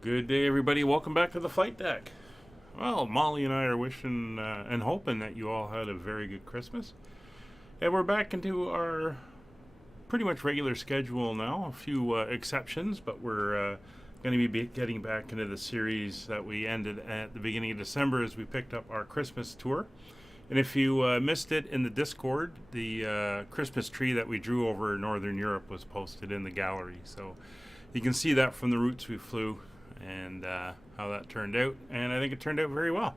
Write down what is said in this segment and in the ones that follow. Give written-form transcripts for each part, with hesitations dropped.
Good day, everybody. Welcome back to the flight deck. Well, Molly and I are wishing and hoping that you all had a very good Christmas. And we're back into our pretty much regular schedule now. A few exceptions, but we're going to be getting back into the series that we ended at the beginning of December as we picked up our Christmas tour. And if you missed it in the Discord, the Christmas tree that we drew over Northern Europe was posted in the gallery. So you can see that from the routes we flew and how that turned out. And I think it turned out very well.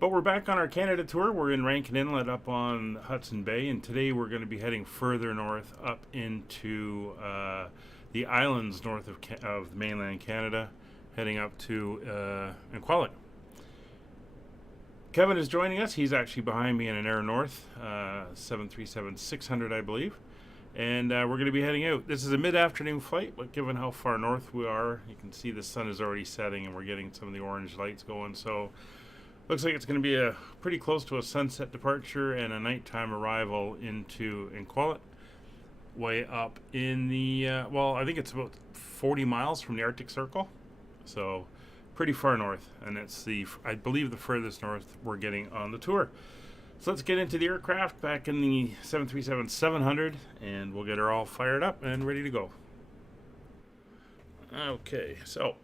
But we're back on our Canada tour. We're in Rankin Inlet up on Hudson Bay. And today we're going to be heading further north up into the islands north of mainland Canada, heading up to Iqaluit. Kevin is joining us. He's actually behind me in an Air North 737-600, I believe. And we're going to be heading out. This is a mid-afternoon flight, but given how far north we are, you can see the sun is already setting and we're getting some of the orange lights going. So looks like it's going to be a pretty close to a sunset departure and a nighttime arrival into Iqaluit. Way up in the, I think it's about 40 miles from the Arctic Circle. So pretty far north, and it's I believe the furthest north we're getting on the tour. So let's get into the aircraft back in the 737-700, and we'll get her all fired up and ready to go. Okay, so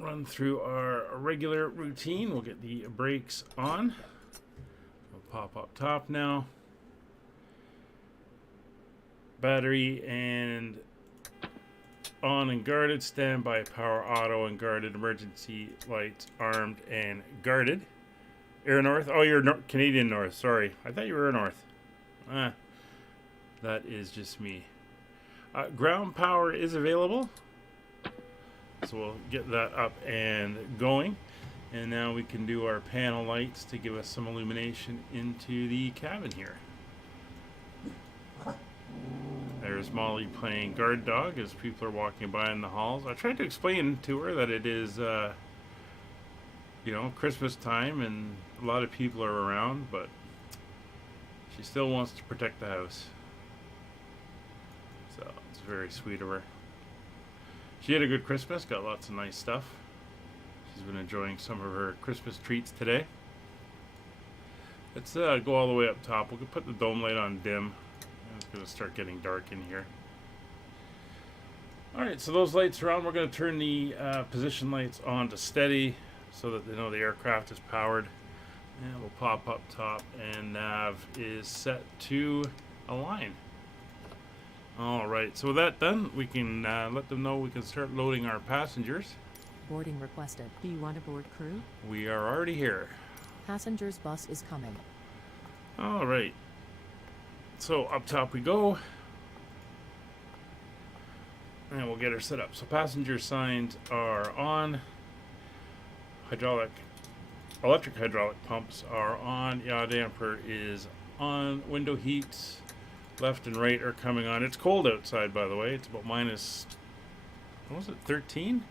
run through our regular routine. We'll get the brakes on. We'll pop up top now. Battery and on and guarded, standby power auto and guarded, emergency lights armed and guarded. Air North. Oh, you're Canadian North. Sorry, I thought you were Air North. That is just me. Ground power is available, so we'll get that up and going. And now we can do our panel lights to give us some illumination into the cabin here. There's Molly playing guard dog as people are walking by in the halls. I tried to explain to her that it is, Christmas time and a lot of people are around, but she still wants to protect the house. So it's very sweet of her. She had a good Christmas, got lots of nice stuff. She's been enjoying some of her Christmas treats today. Let's go all the way up top. We'll put the dome light on dim. It's going to start getting dark in here. Alright, so those lights are on. We're going to turn the position lights on to steady so that they know the aircraft is powered. And we'll pop up top, and nav is set to align. Alright, so with that done, we can let them know we can start loading our passengers. Boarding requested. Do you want to board crew? We are already here. Passengers bus is coming. Alright. So up top we go. And we'll get her set up. So passenger signs are on. Electric hydraulic pumps are on. Yaw damper is on. Window heats left and right are coming on. It's cold outside, by the way. It's about minus, what was it, 13?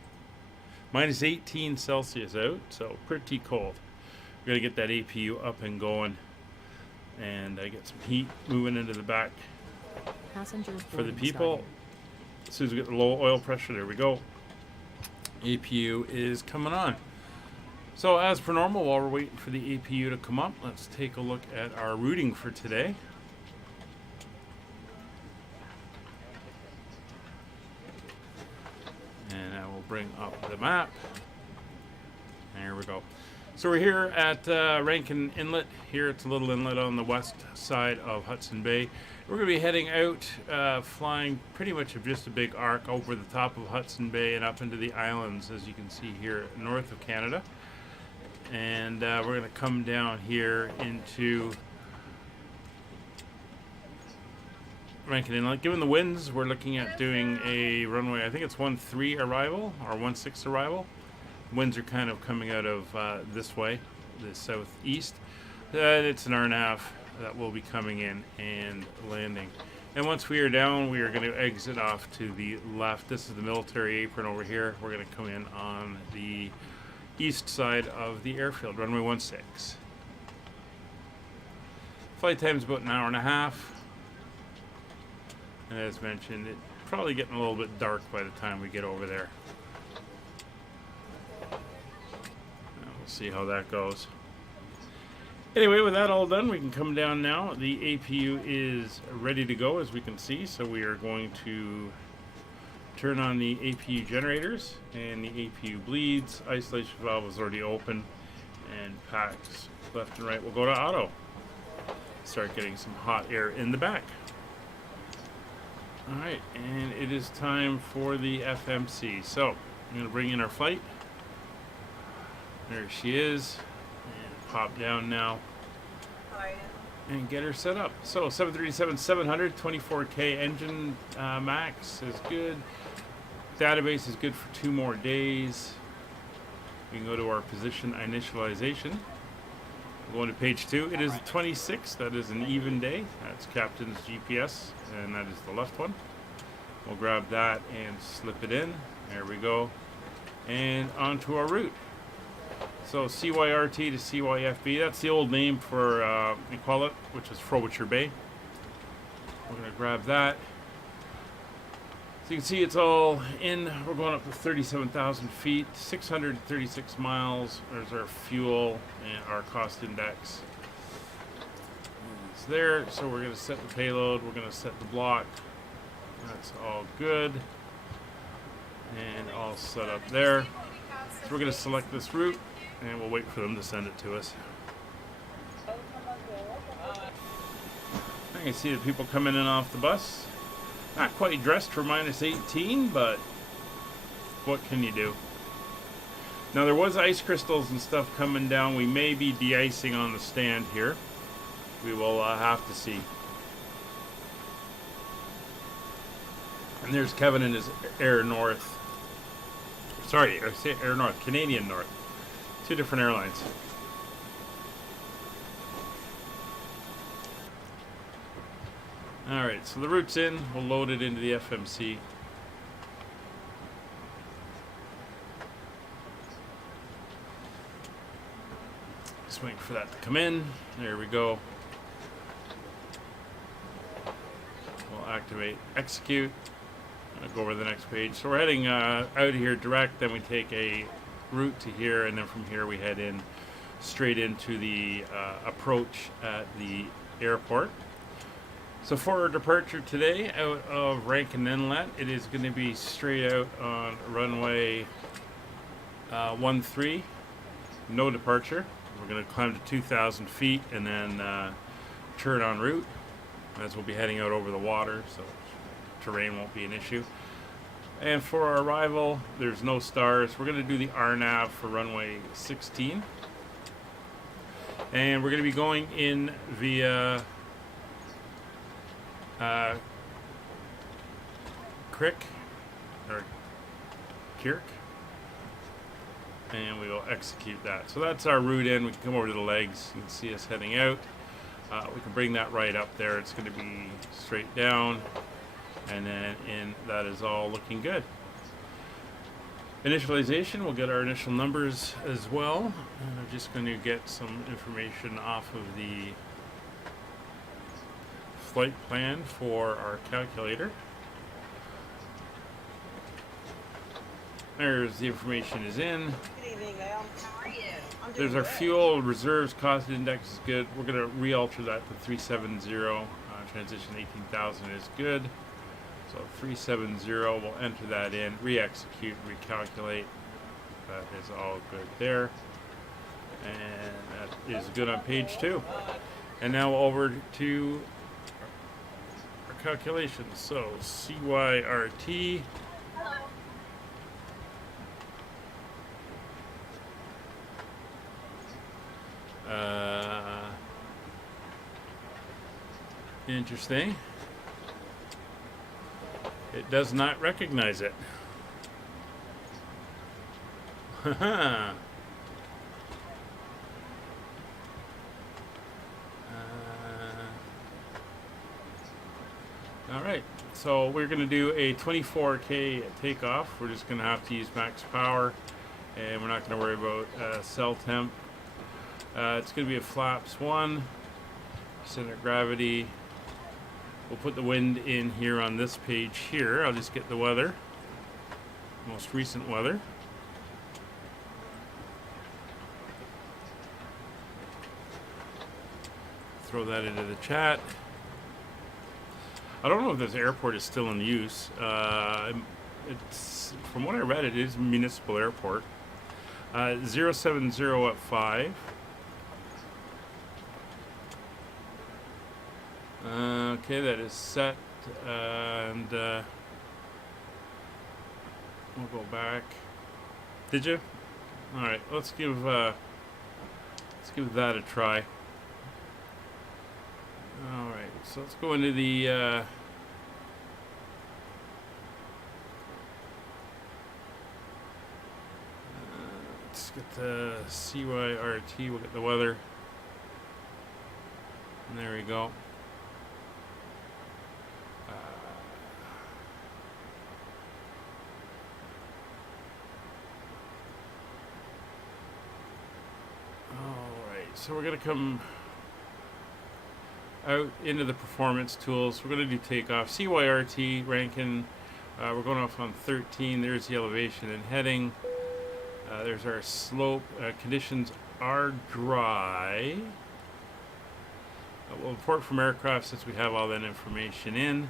Minus 18 Celsius out, so pretty cold. We're going to get that APU up and going and get some heat moving into the back Passengers for the people. As soon as we get the low oil pressure, there we go. APU is coming on. So as per normal, while we're waiting for the APU to come up, let's take a look at our routing for today. And I will bring up the map. There we go. So we're here at Rankin Inlet. Here it's a little inlet on the west side of Hudson Bay. We're going to be heading out, flying pretty much just a big arc over the top of Hudson Bay and up into the islands, as you can see here north of Canada. And we're going to come down here into Rankin Inlet. Given the winds, we're looking at doing a runway, I think it's 13 arrival or 16 arrival. Winds are kind of coming out of this way, the southeast. It's an hour and a half that will be coming in and landing. And once we are down, we are going to exit off to the left. This is the military apron over here. We're going to come in on the east side of the airfield, runway 16. Flight time is about an hour and a half. And as mentioned, it probably getting a little bit dark by the time we get over there. We'll see how that goes. Anyway, with that all done, we can come down now. The APU is ready to go, as we can see, so we are going to turn on the APU generators and the APU bleeds. Isolation valve is already open, and packs left and right will go to auto. Start getting some hot air in the back. Alright, and it is time for the FMC. So, I'm going to bring in our flight. There she is. And pop down now. And get her set up. So, 737-700, 24K engine max is good. Database is good for 2 more days. We can go to our position initialization. We'll go into page 2. It is the 26th. That is an even day. That's Captain's GPS, and that is the left one. We'll grab that and slip it in. There we go. And onto our route. So CYRT to CYFB. That's the old name for Iqaluit, which is Frobisher Bay. We're going to grab that. So you can see it's all in. We're going up to 37,000 feet, 636 miles. There's our fuel and our cost index. It's there. So we're going to set the payload. We're going to set the block. That's all good. And all set up there. So we're going to select this route, and we'll wait for them to send it to us. I can see the people coming in off the bus. Not quite dressed for minus 18, but what can you do? Now there was ice crystals and stuff coming down. We may be de-icing on the stand here. We will have to see. And there's Kevin in his Air North. Sorry, I say Air North, Canadian North. 2 different airlines. Alright, so the route's in. We'll load it into the FMC. Just waiting for that to come in. There we go. We'll activate execute. I'll go over to the next page. So we're heading out of here direct, then we take a route to here, and then from here we head in straight into the approach at the airport. So for our departure today out of Rankin Inlet, it is going to be straight out on runway 13, no departure. We're going to climb to 2,000 feet and then turn en route, as we'll be heading out over the water, so terrain won't be an issue. And for our arrival, there's no stars. We're going to do the RNAV for runway 16. And we're going to be going in via Kirk, and we will execute that. So that's our route in. We can come over to the legs. You can see us heading out. We can bring that right up there. It's going to be straight down, and then in. That is all looking good. Initialization, we'll get our initial numbers as well. And I'm just going to get some information off of the flight plan for our calculator. There's the information is in. Good evening, ma'am. How are you? I'm doing There's our good. fuel reserves cost index is good. We're going to re-alter that to 370. Transition 18,000 is good. So 370, we'll enter that in, re-execute, recalculate. That is all good there. And that is good on page 2. And now over to our calculations. So CYRT. Interesting. It does not recognize it. All right, so we're going to do a 24K takeoff. We're just going to have to use max power, and we're not going to worry about cell temp. It's going to be a flaps 1, center of gravity, We'll put the wind in here on this page here. I'll just get the weather, most recent weather. Throw that into the chat. I don't know if this airport is still in use. It's, from what I read, it is a municipal airport. 070 at 5. Okay, that is set, and we'll go back. Did you? All right, let's give that a try. All right, so let's go into the let's get the CYRT. We'll get the weather. And there we go. So we're going to come out into the performance tools. We're going to do takeoff. CYRT, Rankin. We're going off on 13. There's the elevation and heading. There's our slope. Conditions are dry. We'll import from aircraft since we have all that information in.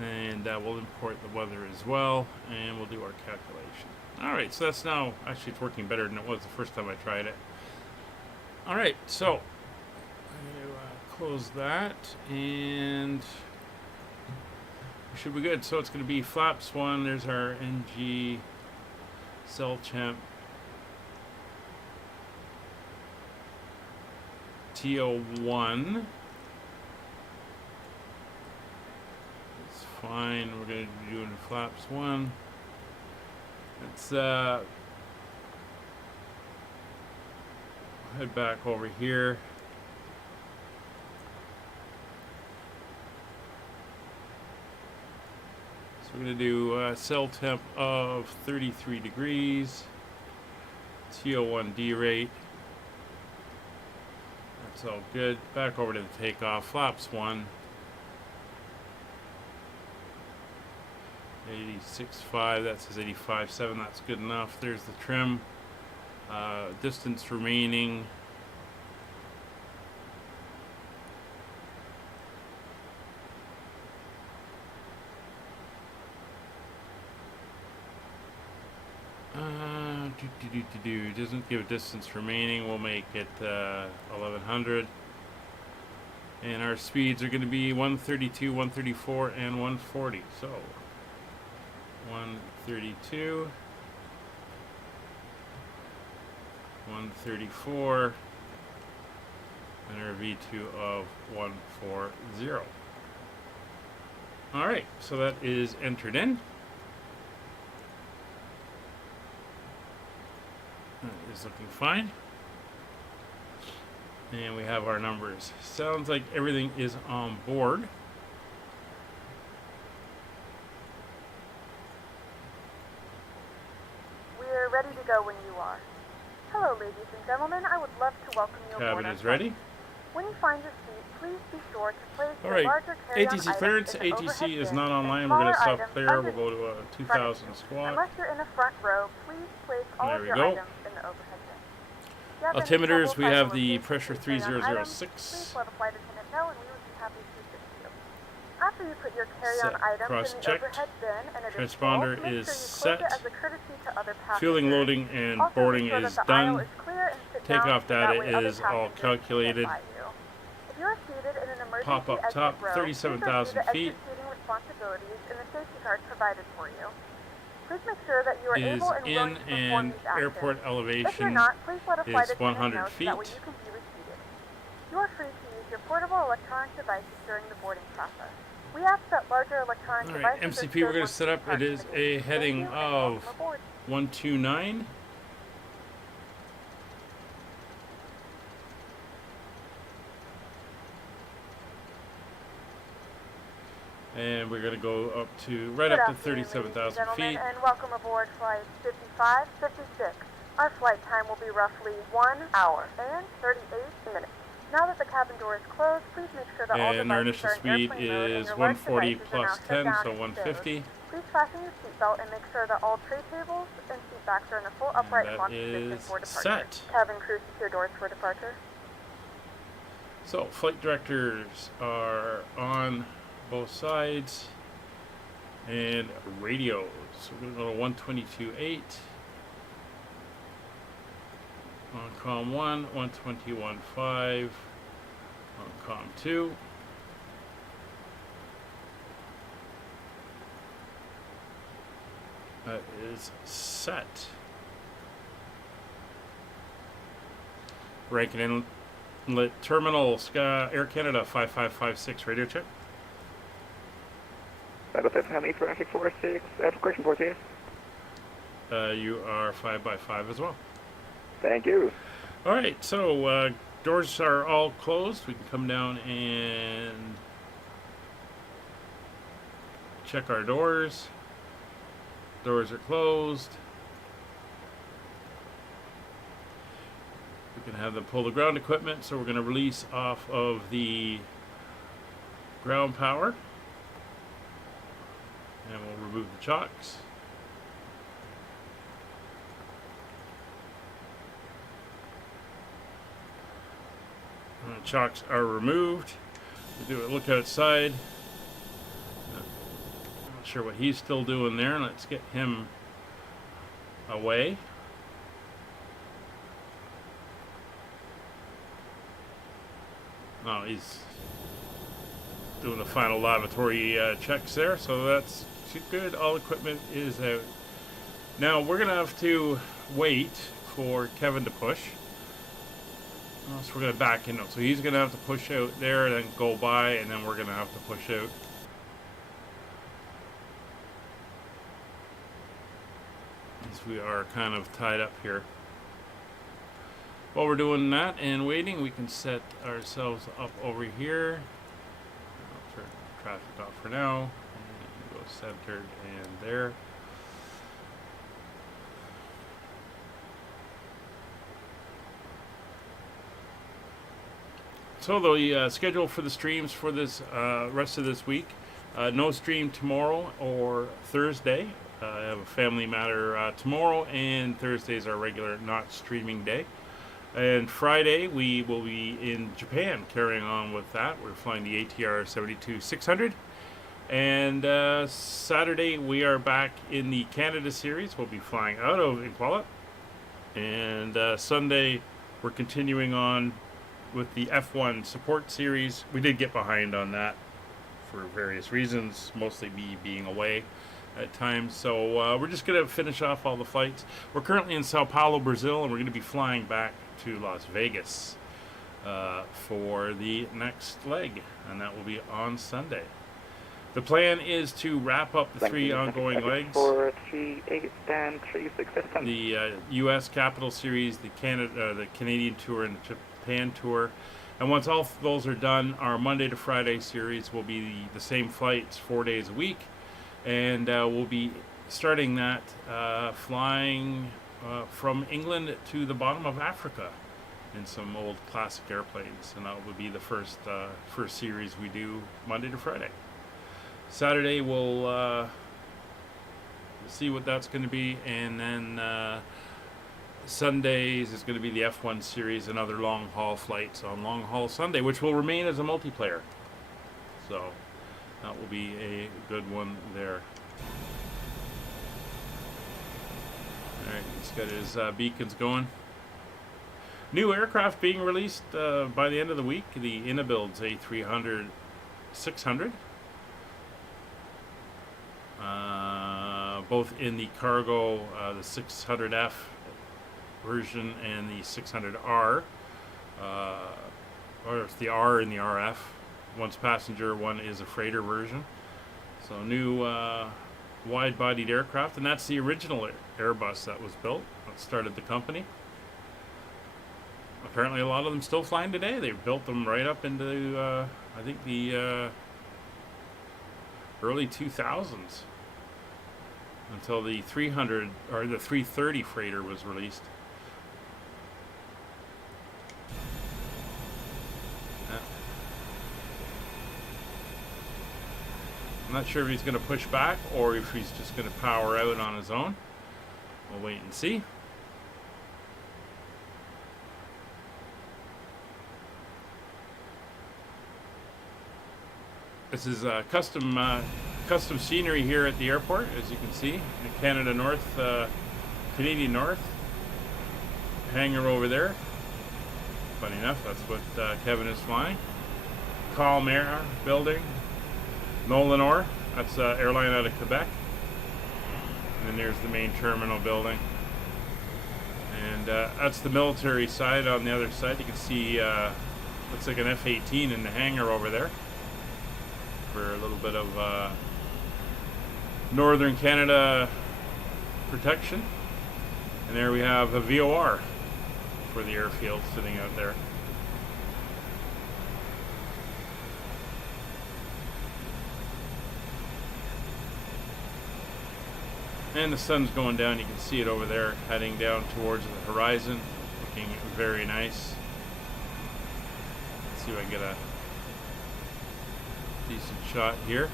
And we'll import the weather as well. And we'll do our calculation. Alright, so that's now, actually it's working better than it was the first time I tried it. Alright, so I'm going to close that, and we should be good. So it's going to be flaps 1, there's our NG cell temp, TO1. It's fine, we're going to be doing flaps 1. It's head back over here. So we're going to do cell temp of 33 degrees, TO1 D rate. That's all good. Back over to the takeoff. Flaps 1. 86.5, that says 85.7, that's good enough. There's the trim. Distance remaining. Doesn't give a distance remaining. We'll make it 1100. And our speeds are going to be 132, 134, and 140. So 132. 134 and our V2 of 140. Alright, so that is entered in. That is looking fine. And we have our numbers. Sounds like everything is on board. We're ready to go when you are. Hello, ladies and gentlemen. I would love to welcome you aboard. Cabin is ready. When you find your seat, please be sure to place All your right. larger carry-on ATC clearance. items in the ATC overhead is bin not and online. We're going to smaller stop items clear. We'll underneath go to a 2000 you. squat. Unless you're in the front row, please place all There of we your go. items in the overhead bin. If you have any Altimeters, trouble we have finding the locations pressure for your carry-on items, 3006. please let a flight attendant know and we would be happy to assist you. After you put your carry-on Set. items in the Cross-checked. overhead bin and it is Transponder full, make is sure you set. close it as a courtesy to other passengers. Fueling, loading, and Also, boarding be sure is that the aisle done. is clear and sit Takeoff down, so that data way other is all passengers can calculated. get by you. If you are seated in an emergency Pop up exit top, row, 37,000 please feet. review the exit seating responsibilities in the safety card provided for you. Please make sure that you are Is able and willing in to perform and these actions. airport If you're elevation not, please let a flight is attendant 100 know so that way feet. you can be reseated. You are free to use your portable electronic devices during the boarding process. We ask that larger electronic All right, devices MCP we're going to set up. It is a heading of 129. And we're going to go up to right up to 37,000 feet. And welcome aboard flight 5556. Our flight time will be roughly 1 hour and 38 minutes. Now that the cabin door is closed, please make sure that all And our devices initial are in speed airplane mode and is your large 140 devices are plus now shut 10, down so and 150. stowed. Please fasten your seatbelt and make sure that all tray tables and seat backs are in a full And upright that launch position is for departure. set. Cabin crew, secure doors for departure. So flight directors are on both sides, and radios. So we're going to go to 122.8 on COM 1, 121.5 on COM 2. That is set. Rankin Inlet Terminal, Air Canada 5556, radio check. 700 traffic 46, question 14. You are 5x5 as well. Thank you. Alright, so doors are all closed. We can come down and check our doors. Doors are closed. We can have them pull the ground equipment, so we're going to release off of the ground power. And we'll remove the chocks. And the chocks are removed. We'll do a look outside. Not sure what he's still doing there. Let's get him away. Oh, he's doing the final lavatory checks there, so that's good. All equipment is out. Now we're gonna have to wait for Kevin to push. So we're gonna back in. So he's gonna have to push out there, then go by, and then we're gonna have to push out. As we are kind of tied up here. While we're doing that and waiting, we can set ourselves up over here. I'll turn traffic off for now. And go centered and there. So the schedule for the streams for this rest of this week. No stream tomorrow or Thursday. I have a family matter tomorrow, and Thursday is our regular not streaming day. And Friday, we will be in Japan carrying on with that. We're flying the ATR 72-600. And Saturday, we are back in the Canada series. We'll be flying out of Iqaluit. And Sunday, we're continuing on with the F1 support series. We did get behind on that for various reasons, mostly me being away at times. So we're just going to finish off all the flights. We're currently in Sao Paulo, Brazil, and we're going to be flying back to Las Vegas for the next leg, and that will be on Sunday. The plan is to wrap up the three ongoing legs. 4, 3, 8, and 3, 6, 7. The U.S. Capital Series, the Canadian Tour, and the Japan Tour. And once all those are done, our Monday to Friday series will be the same flights 4 days a week. And we'll be starting that flying from England to the bottom of Africa in some old classic airplanes. And that will be the first series we do Monday to Friday. Saturday we'll see what that's going to be, and then Sundays is going to be the F1 series and other long haul flights on Long Haul Sunday, which will remain as a multiplayer. So that will be a good one there. Alright, he's got his beacons going. New aircraft being released by the end of the week. The Inabuild's A300-600. Both in the cargo, the 600F version and the 600R. Or it's the R and the RF. One's passenger, one is a freighter version. So new wide-bodied aircraft, and that's the original Airbus that was built, that started the company. Apparently a lot of them still flying today. They built them right up into, I think, the early 2000s. Until the 300, or the 330 freighter was released. not sure if he's going to push back or if he's just going to power out on his own. We'll wait and see. This is custom scenery here at the airport, as you can see. Canada North, Canadian North. Hangar over there. Funny enough, that's what Kevin is flying. Calm Air building. Nolanor, that's airline out of Quebec. And then there's the main terminal building. And that's the military side. On the other side, you can see looks like an F-18 in the hangar over there for a little bit of Northern Canada protection. And there we have a VOR for the airfield sitting out there. And the sun's going down. You can see it over there heading down towards the horizon, looking very nice. Let's see if I can get a decent shot here.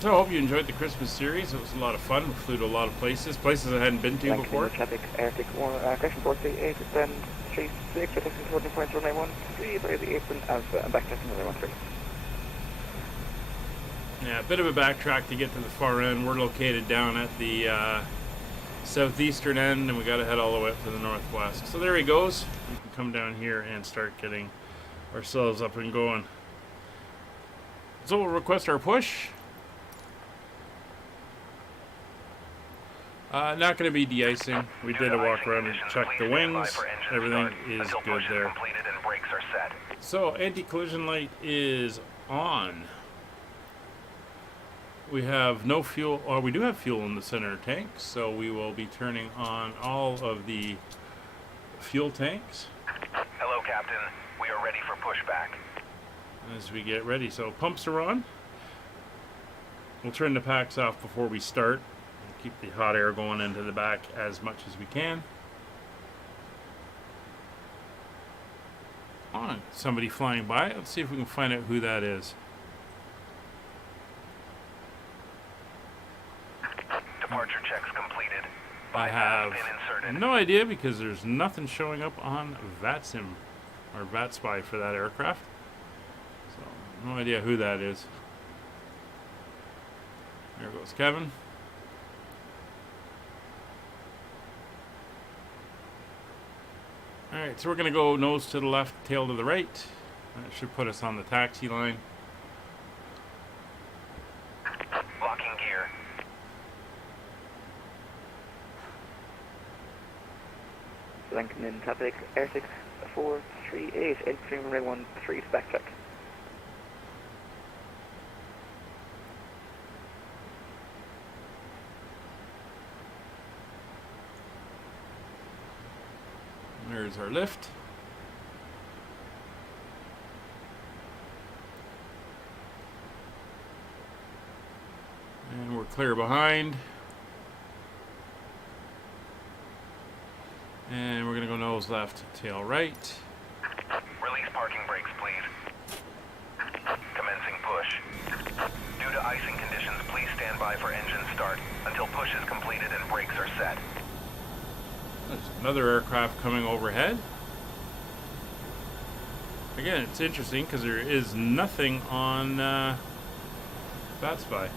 So I hope you enjoyed the Christmas series. It was a lot of fun. We flew to a lot of places I hadn't been to before. Traffic, Arctic 1, correction 48, then 36, protecting towards points 113, by the apron of back testing 113. Yeah, a bit of a backtrack to get to the far end. We're located down at the southeastern end, and we got to head all the way up to the northwest. So there he goes. We can come down here and start getting ourselves up and going. So we'll request our push. Not going to be de-icing. We did a walk around and check the wings. Everything is good there. So anti-collision light is on. We have no fuel, or we do have fuel in the center tank, so we will be turning on all of the fuel tanks. Hello, Captain. We are ready for pushback. As we get ready. So pumps are on. We'll turn the packs off before we start. Keep the hot air going into the back as much as we can. Oh, somebody flying by. Let's see if we can find out who that is. Departure checks completed. I have Been inserted. no idea because there's nothing showing up on VATSIM or VATSPY for that aircraft. So no idea who that is. There goes Kevin. Alright, so we're going to go nose to the left, tail to the right. That should put us on the taxi line. Locking gear. Rankin in traffic, Arctic 438, entry runway 13, back check. There's our lift. And we're clear behind. And we're going to go nose left, tail right. Release parking brakes, please. Commencing push. Due to icing conditions, please stand by for engine start until push is completed and brakes are set. There's another aircraft coming overhead. Again, it's interesting because there is nothing on VATSPY.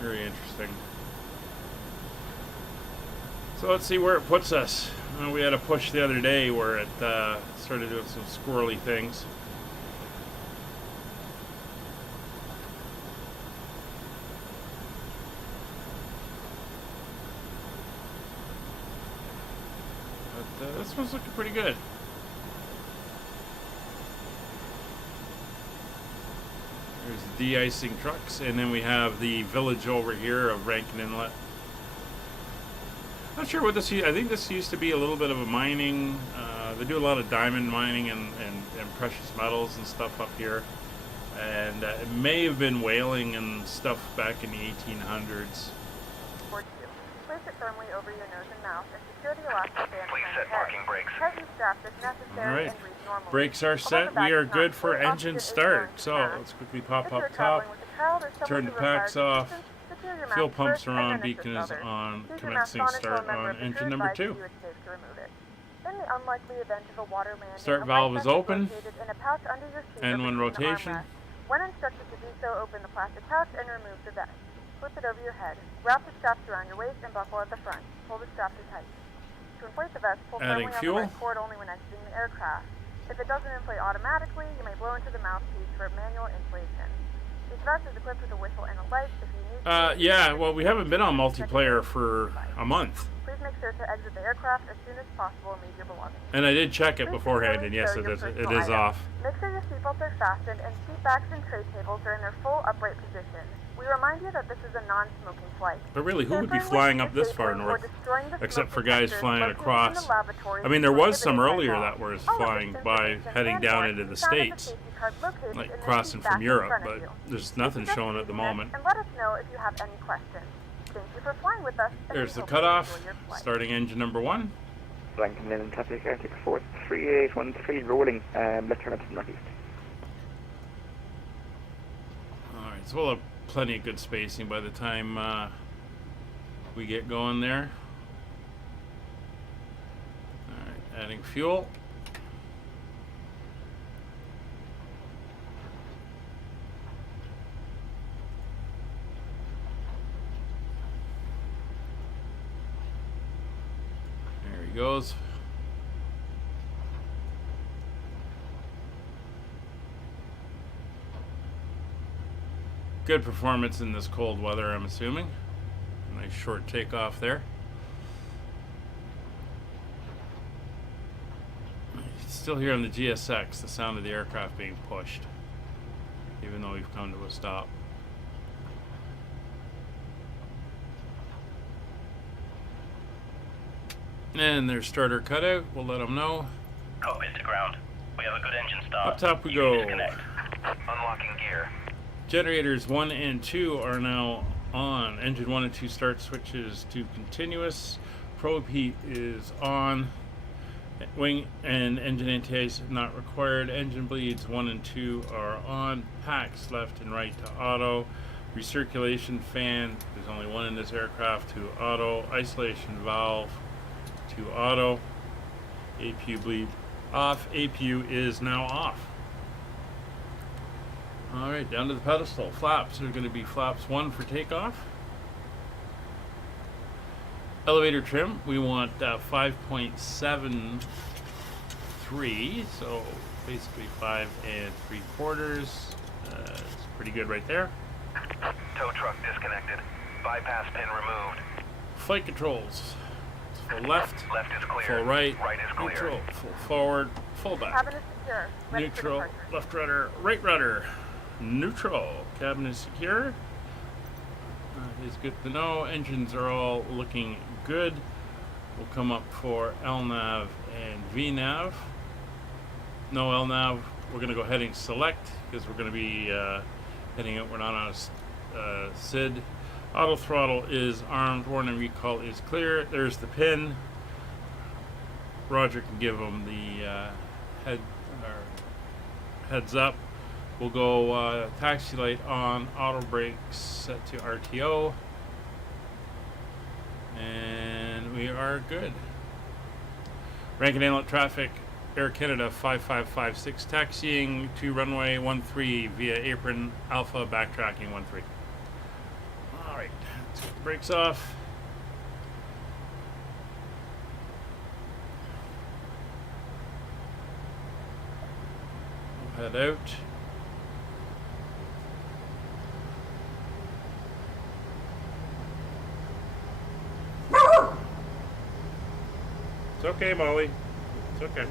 Very interesting. So let's see where it puts us. We had a push the other day where it started doing some squirrely things. But this one's looking pretty good. There's the de-icing trucks, and then we have the village over here of Rankin Inlet. Not sure what this. I think this used to be a little bit of a mining. They do a lot of diamond mining and precious metals and stuff up here, and it may have been whaling and stuff back in the 1800s. Board 2. Place it firmly over your nose and mouth and secure the elastic band Please around set your head. parking brakes. Tighten straps if necessary All right. and breathe normally. Brakes are Although set. the bag We are is not good for full, engine oxygen is start. going to So mask. let's quickly If pop you are up top. traveling with a child or someone Turn the who requires packs off. assistance, secure your Fuel mask pumps first are and on. then Beacon assist is others. on. Keep your mask Commencing on until a start member on of the engine crew number advises 2. you it's safe to remove it. In the unlikely event of a water landing, Start a valve life is vest open. located in a pouch under your seat And or when between the rotation. armrests. When instructed to do so, open the plastic pouch and remove the vest. Flip it over your head. Wrap the straps around your waist and buckle at the front. Pull the straps tight. To inflate the vest, pull Adding firmly fuel. on the right cord only when exiting the aircraft. If it doesn't inflate automatically, you may blow into the mouthpiece for manual inflation. Each vest is equipped with a whistle and a light if you need to. Yeah, well, we haven't been on multiplayer for a month. Please make sure to exit the aircraft as soon as possible and leave your belongings. And I did check it Please beforehand, clearly and yes, show it your is, personal it is items. off. Make sure your seatbelts are fastened and seat backs and tray tables are in their full upright position. We remind you that this is a non-smoking flight. But really, who would be Tampering flying with up this far disabling or north? destroying the Except smoke for guys detectors flying located in across. the laboratories I mean, there is was some prohibited by earlier law. that was All of flying this by, information heading and down more into the is found in States, safety card located like in the crossing seat back from in Europe, front but of you. there's nothing Just showing at the read it moment. And let us know if you have any questions. Thank you for flying with us. and There's we the hope you cutoff, enjoy your flight. starting engine number 1. Rankin Inlet, traffic, Arctic 43813, rolling, let's turn up to the northeast. Alright, so we'll have plenty of good spacing by the time we get going there. Alright, adding fuel. There he goes. Good performance in this cold weather, I'm assuming. Nice short takeoff there. Still here on the GSX, the sound of the aircraft being pushed, even though we've come to a stop. And their starter cutout, we'll let them know. Copy to ground. We have a good engine start. Up top we You may go. disconnect. Unlocking gear. Generators 1 and 2 are now on. Engine 1 and 2 start switches to continuous. Probe heat is on. Wing and engine anti-ice not required. Engine bleeds 1 and 2 are on. Packs left and right to auto. Recirculation fan, there's only one in this aircraft, to auto. Isolation valve to auto. APU bleed off. APU is now off. Alright, down to the pedestal. Flaps are going to be flaps 1 for takeoff. Elevator trim, we want 5.73, so basically 5 3/4. It's pretty good right there. Tow truck disconnected. Bypass pin removed. Flight controls. Full left, Left is clear. full right, Right is clear. neutral, full forward, full back. Cabin is secure. Ready for Neutral, departure. left rudder, right rudder. Neutral. Cabin is secure. Is good to know. Engines are all looking good. We'll come up for LNAV and VNAV. No LNAV. We're going to go heading select because we're going to be heading out. We're not on a SID. Auto throttle is armed. Warning recall is clear. There's the pin. Roger can give them the heads up. We'll go taxi light on, auto brakes set to RTO, and we are good. Rankin Inlet traffic, Air Canada 5556, taxiing to runway 13 via apron Alpha, backtracking 13. Alright, let's get the brakes off. We'll head out. It's okay, Molly. It's okay.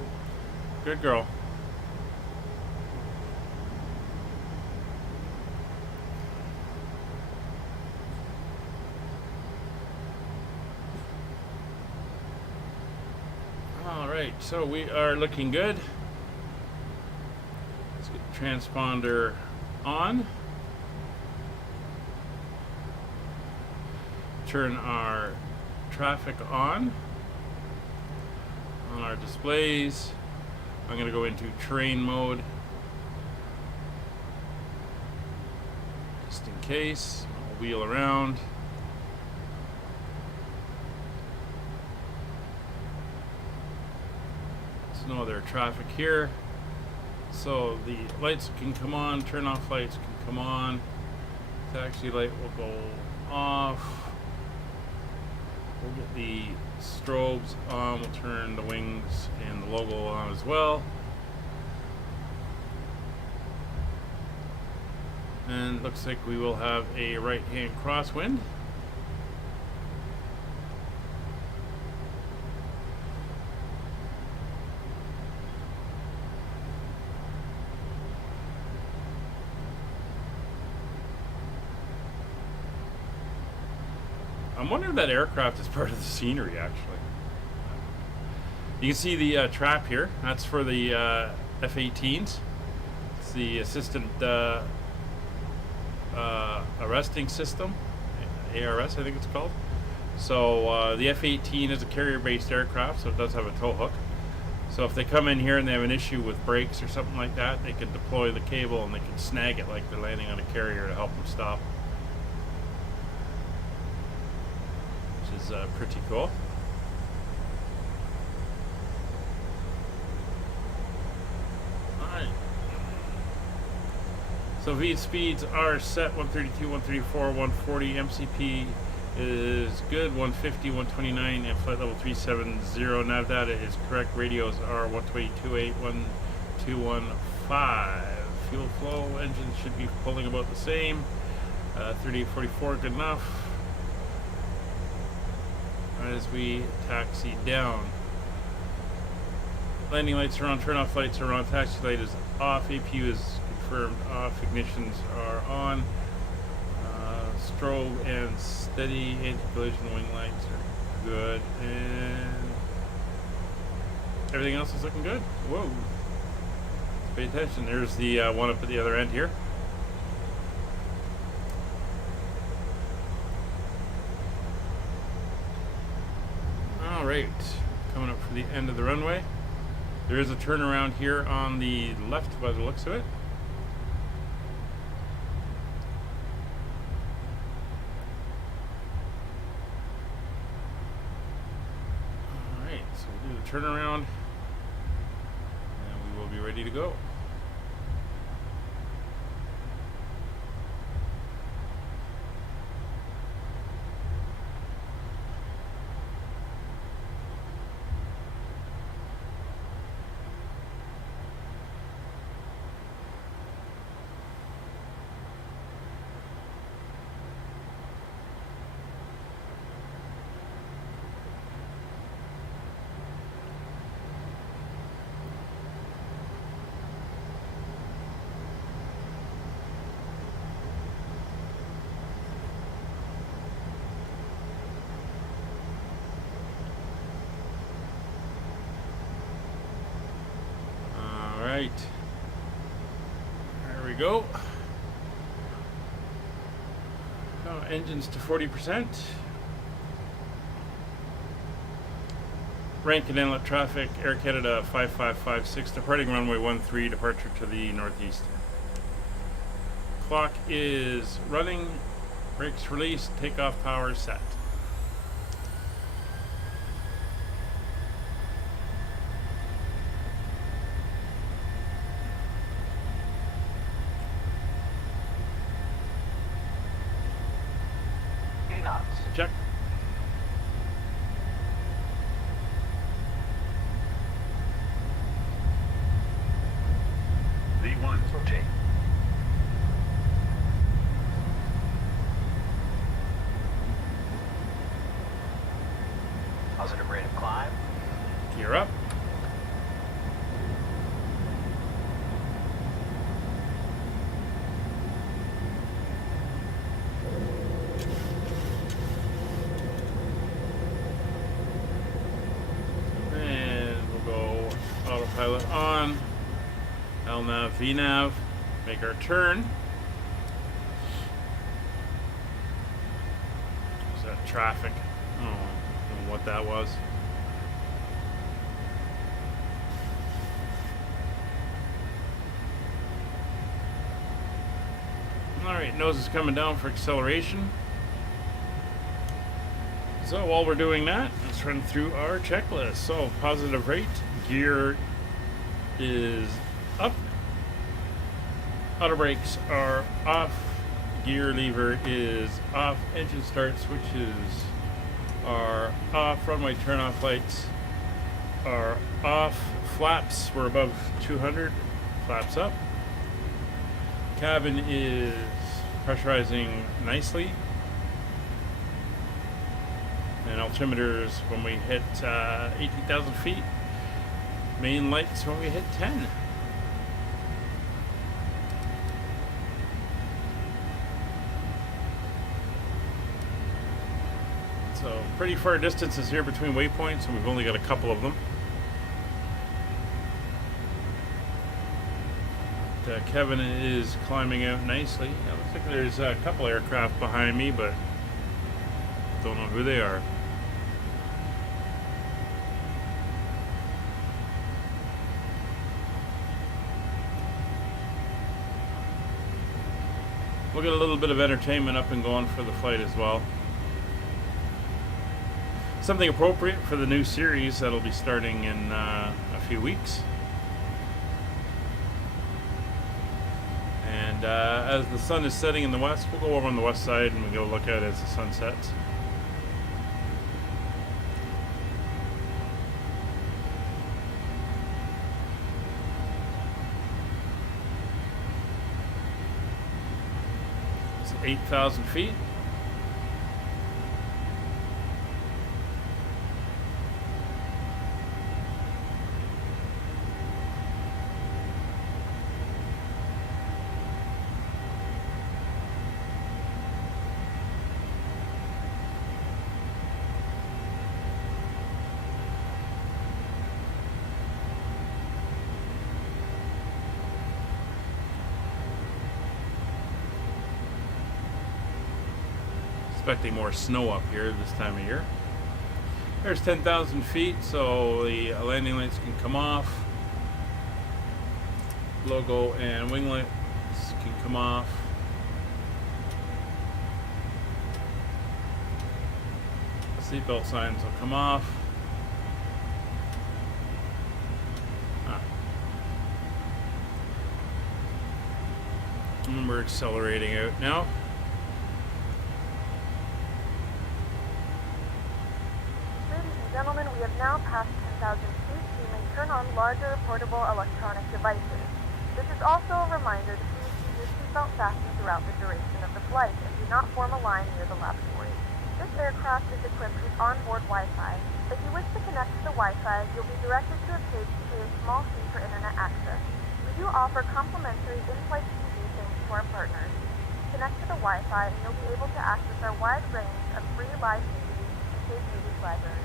Good girl. Alright, so we are looking good. Let's get the transponder on. Turn our traffic on our displays. I'm going to go into terrain mode just in case. I'll wheel around. There's no other traffic here, so the lights can come on, turn off lights can come on. Taxi light will go off. We'll get the strobes on, we'll turn the wings and the logo on as well. And it looks like we will have a right-hand crosswind. I'm wondering if that aircraft is part of the scenery, actually. You can see the trap here. That's for the F-18s. It's the assistant arresting system, ARS I think it's called. So the F-18 is a carrier-based aircraft, so it does have a tow hook. So if they come in here and they have an issue with brakes or something like that, they can deploy the cable and they can snag it like they're landing on a carrier to help them stop. Pretty cool. Alright. So V speeds are set 132, 134, 140. MCP is good 150, 129, and flight level 370. Nav data is correct. Radios are 122.8, 1215. Fuel flow engines should be pulling about the same. 3844, good enough. As we taxi down. Landing lights are on, turn off lights are on, taxi light is off, APU is confirmed off, ignitions are on, strobe and steady, anti-collision wing lights are good, and everything else is looking good. Whoa. Let's pay attention. There's the one up at the other end here. Alright, coming up for the end of the runway. There is a turnaround here on the left by the looks of it. Alright, so we'll do the turnaround and we will be ready to go. Right. There we go. Engines to 40%. Rankin Inlet traffic, Air Canada 5556, departing runway 13, departure to the northeast. Clock is running, brakes released, takeoff power set. Check. V1, rotate. Positive rate of climb. Gear up. And we'll go Autopilot on. LNAV, VNAV. Make our turn. Is that traffic? Oh, I don't know what that was. Alright, nose is coming down for acceleration. So while we're doing that, let's run through our checklist. So positive rate, gear is up, auto brakes are off, gear lever is off, engine start switches are off, runway turn off lights are off, flaps were above 200, flaps up. Cabin is pressurizing nicely. And altimeters when we hit 18,000 feet. Main lights when we hit 10. So pretty far distances here between waypoints, and we've only got a couple of them. Kevin is climbing out nicely. It looks like there's a couple aircraft behind me, but don't know who they are. We'll get a little bit of entertainment up and going for the flight as well. Something appropriate for the new series that'll be starting in a few weeks. And as the sun is setting in the west, we'll go over on the west side and we'll go look at it as the sun sets. It's 8,000 feet. Expecting more snow up here this time of year. There's 10,000 feet, so the landing lights can come off. Logo and wing lights can come off. Seatbelt signs will come off. And we're accelerating out now. Gentlemen, we have now passed 10,000 feet. You may turn on larger portable electronic devices. This is also a reminder to please keep your seatbelt fastened throughout the duration of the flight and do not form a line near the lavatory. This aircraft is equipped with onboard Wi-Fi. If you wish to connect to the Wi-Fi, you'll be directed to a page to pay a small fee for internet access. We do offer complimentary in-flight TV thanks to our partners. Connect to the Wi-Fi and you'll be able to access our wide range of free live TV and paid music libraries.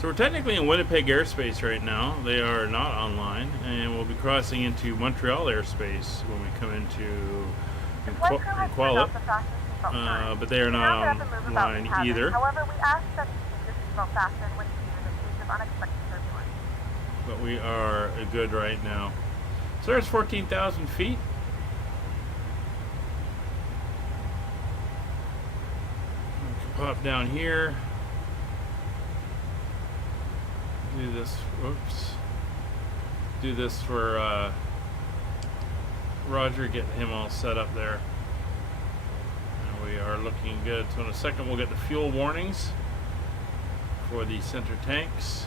So we're technically in Winnipeg airspace right now. They are not online, and we'll be crossing into Montreal airspace when we come into Iqaluit, but they are not online either. However, we ask that you keep your seatbelt fastened when using in case of unexpected turbulence. But we are good right now. So there's 14,000 feet. We can pop down here. Do this, whoops. Do this for Roger, get him all set up there. And we are looking good. So in a second we'll get the fuel warnings for the center tanks.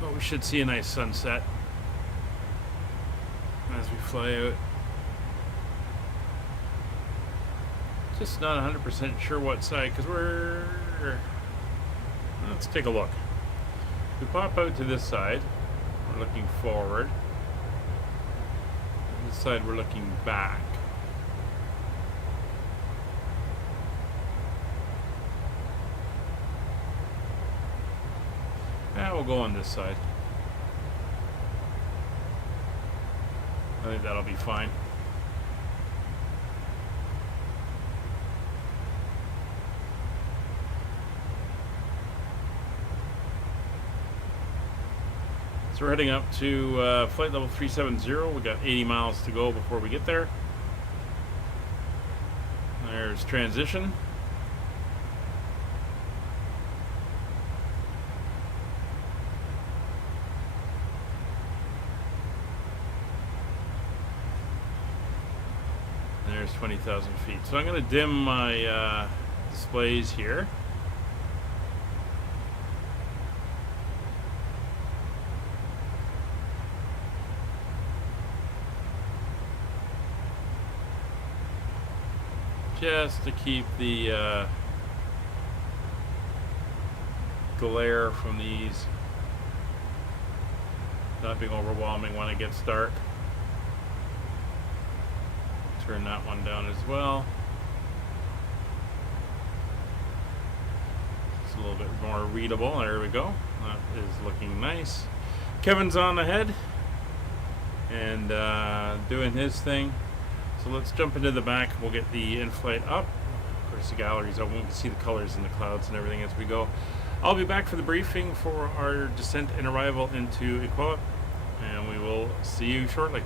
But we should see a nice sunset as we fly out. Just not 100% sure what side, because let's take a look. We pop out to this side, we're looking forward. This side we're looking back. Yeah, we'll go on this side. I think that'll be fine. So we're heading up to flight level 370. We got 80 miles to go before we get there. There's transition. There's 20,000 feet. So I'm going to dim my displays here. Just to keep the glare from these not being overwhelming when it gets dark. Turn that one down as well. It's a little bit more readable. There we go. That is looking nice. Kevin's on ahead and doing his thing. So let's jump into the back. We'll get the in-flight up. Of course, the gallery's open. We can see the colors in the clouds and everything as we go. I'll be back for the briefing for our descent and arrival into Iqaluit, and we will see you shortly.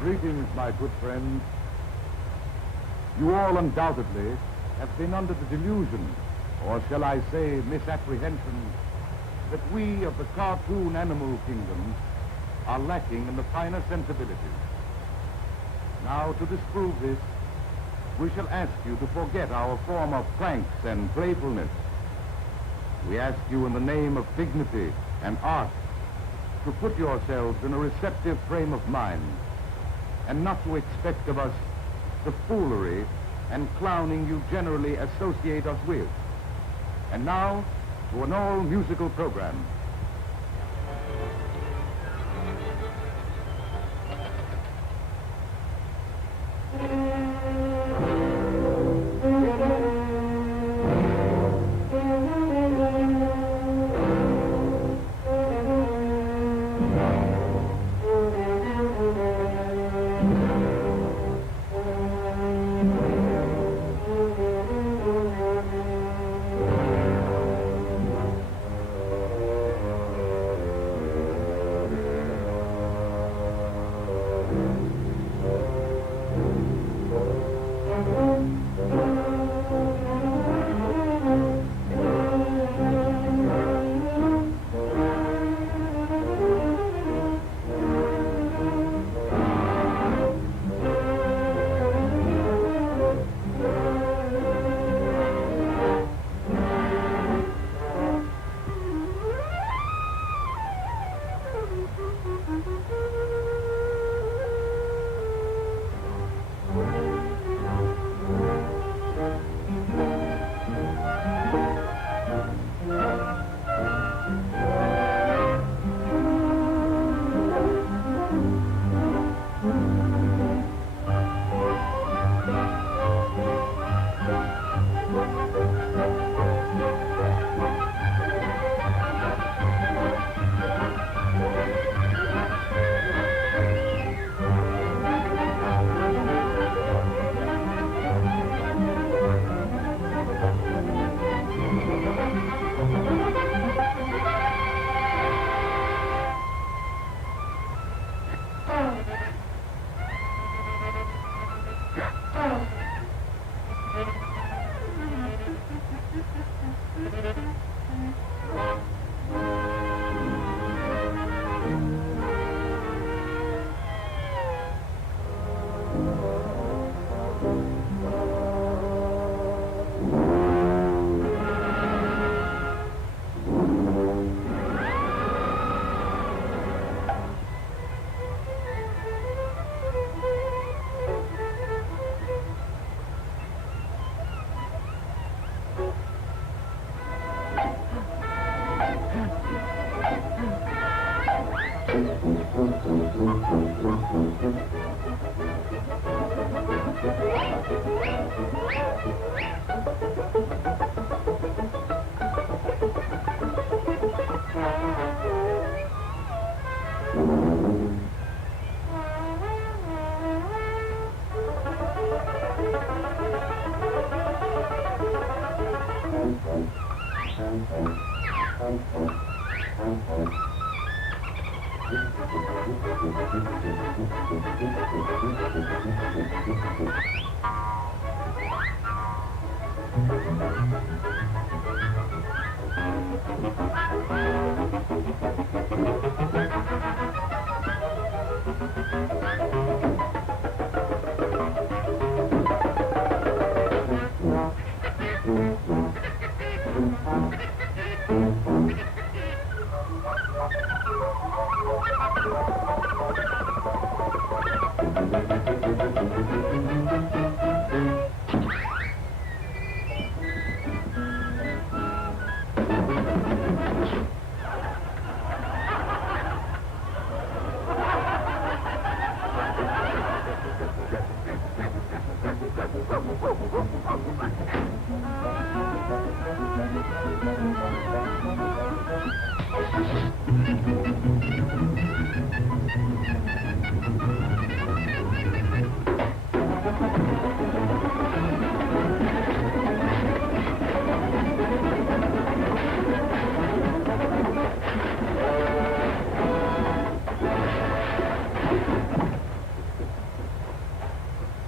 Greetings, my good friends. You all undoubtedly have been under the delusion, or shall I say misapprehension, that we of the cartoon animal kingdom are lacking in the finer sensibilities. Now, to disprove this, we shall ask you to forget our form of pranks and playfulness. We ask you in the name of dignity and art to put yourselves in a receptive frame of mind and not to expect of us the foolery and clowning you generally associate us with. And now, to an all-musical program.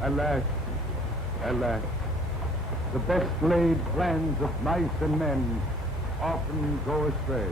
Alas, alas, the best laid plans of mice and men often go astray.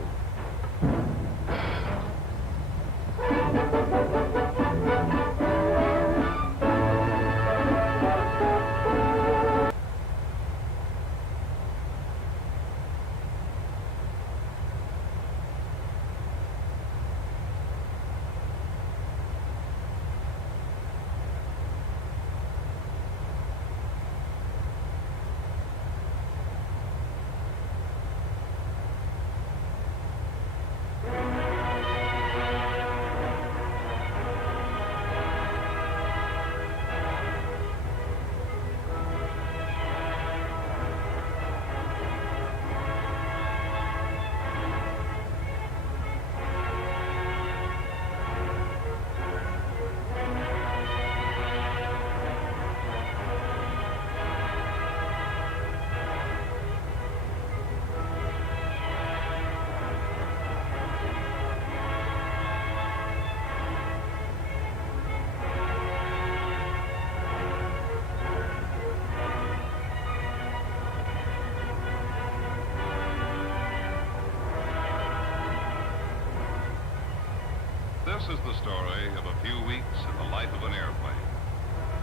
This is the story of a few weeks in the life of an airplane,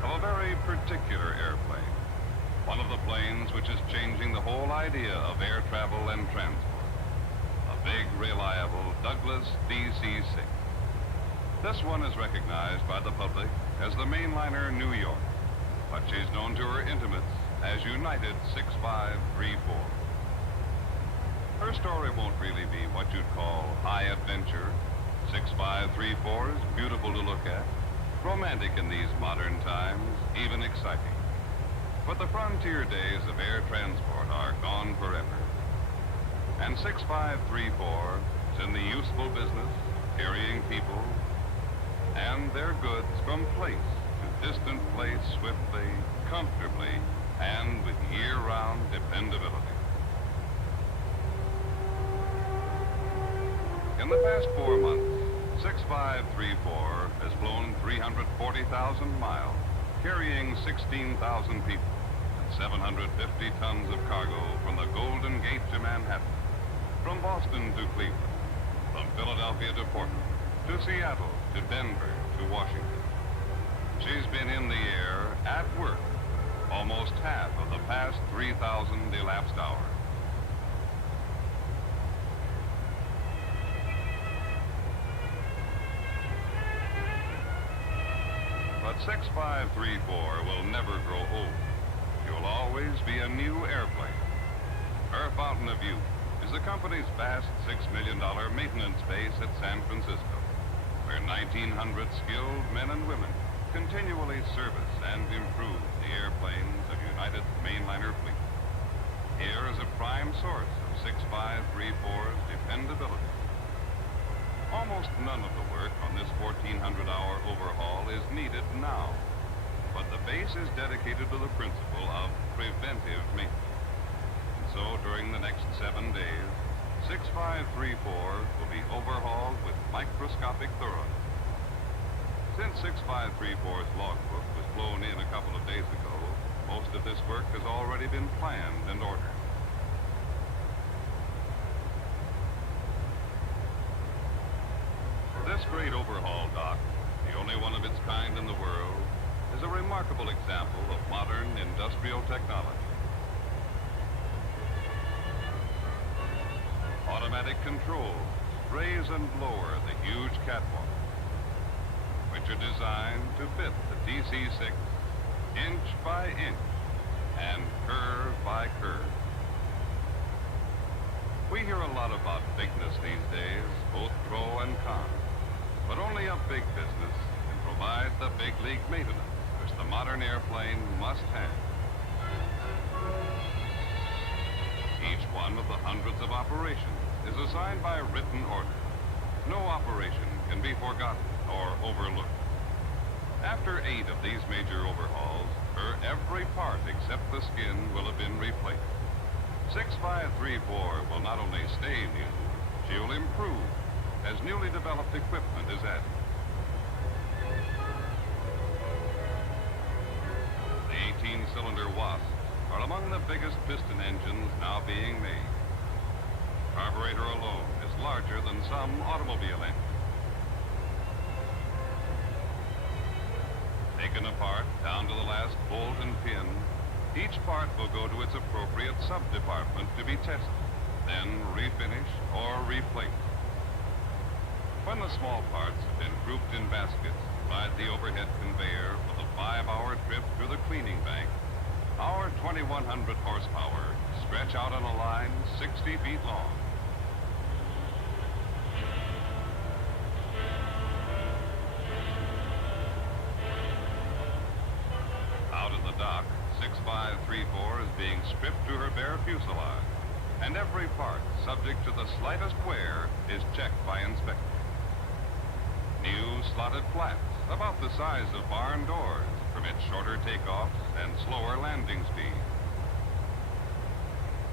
of a very particular airplane, one of the planes which is changing the whole idea of air travel and transport, a big, reliable Douglas DC-6. This one is recognized by the public as the mainliner New York, but she's known to her intimates as United 6534. Her story won't really be what you'd call high adventure. 6534 is beautiful to look at, romantic in these modern times, even exciting. But the frontier days of air transport are gone forever. And 6534 is in the useful business, carrying people and their goods from place to distant place swiftly, comfortably, and with year-round dependability. In the past 4 months, 6534 has flown 340,000 miles, carrying 16,000 people and 750 tons of cargo from the Golden Gate to Manhattan, from Boston to Cleveland, from Philadelphia to Portland, to Seattle, to Denver, to Washington. She's been in the air at work almost half of the past 3,000 elapsed hours. But 6534 will never grow old. You'll always be a new airplane. Her fountain of youth is the company's vast $6 million maintenance base at San Francisco, where 1,900 skilled men and women continually service and improve the airplanes of United's mainliner fleet. Here is a prime source of 6534's dependability. Almost none of the work on this 1,400-hour overhaul is needed now, but the base is dedicated to the principle of preventive maintenance. And so during the next 7 days, 6534 will be overhauled with microscopic thoroughness. Since 6534's logbook was blown in a couple of days ago, most of this work has already been planned and ordered. This great overhaul dock, the only one of its kind in the world, is a remarkable example of modern industrial technology. Automatic controls raise and lower the huge catwalk, which are designed to fit the DC-6 inch by inch and curve by curve. We hear a lot about bigness these days, both pro and con, but only a big business can provide the big league maintenance which the modern airplane must have. Each one of the hundreds of operations is assigned by written order. No operation can be forgotten or overlooked. After 8 of these major overhauls, her every part except the skin will have been replaced. 6534 will not only stay new, she will improve as newly developed equipment is added. The 18-cylinder Wasps are among the biggest piston engines now being made. Carburetor alone is larger than some automobile engines. Taken apart down to the last bolt and pin, each part will go to its appropriate sub-department to be tested, then refinished or replaced. When the small parts have been grouped in baskets, ride the overhead conveyor for the 5-hour trip through the cleaning bank, our 2,100 horsepower stretch out on a line 60 feet long. Out at the dock, 6534 is being stripped to her bare fuselage, and every part subject to the slightest wear is checked by inspectors. New slotted flaps, about the size of barn doors, permit shorter takeoffs and slower landing speed.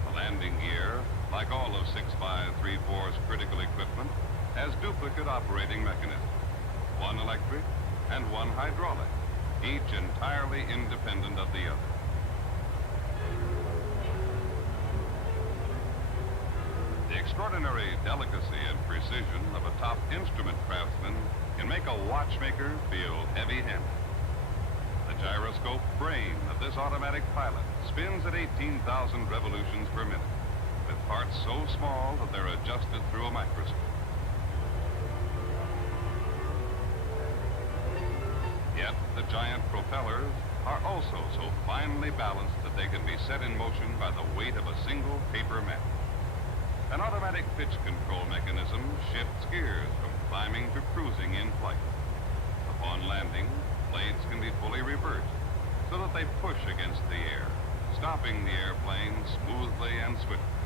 The landing gear, like all of 6534's critical equipment, has duplicate operating mechanisms, one electric and one hydraulic, each entirely independent of the other. The extraordinary delicacy and precision of a top instrument craftsman can make a watchmaker feel heavy-handed. The gyroscope brain of this automatic pilot spins at 18,000 revolutions per minute, with parts so small that they're adjusted through a microscope. Yet the giant propellers are also so finely balanced that they can be set in motion by the weight of a single paper mat. An automatic pitch control mechanism shifts gears from climbing to cruising in flight. Upon landing, blades can be fully reversed so that they push against the air, stopping the airplane smoothly and swiftly.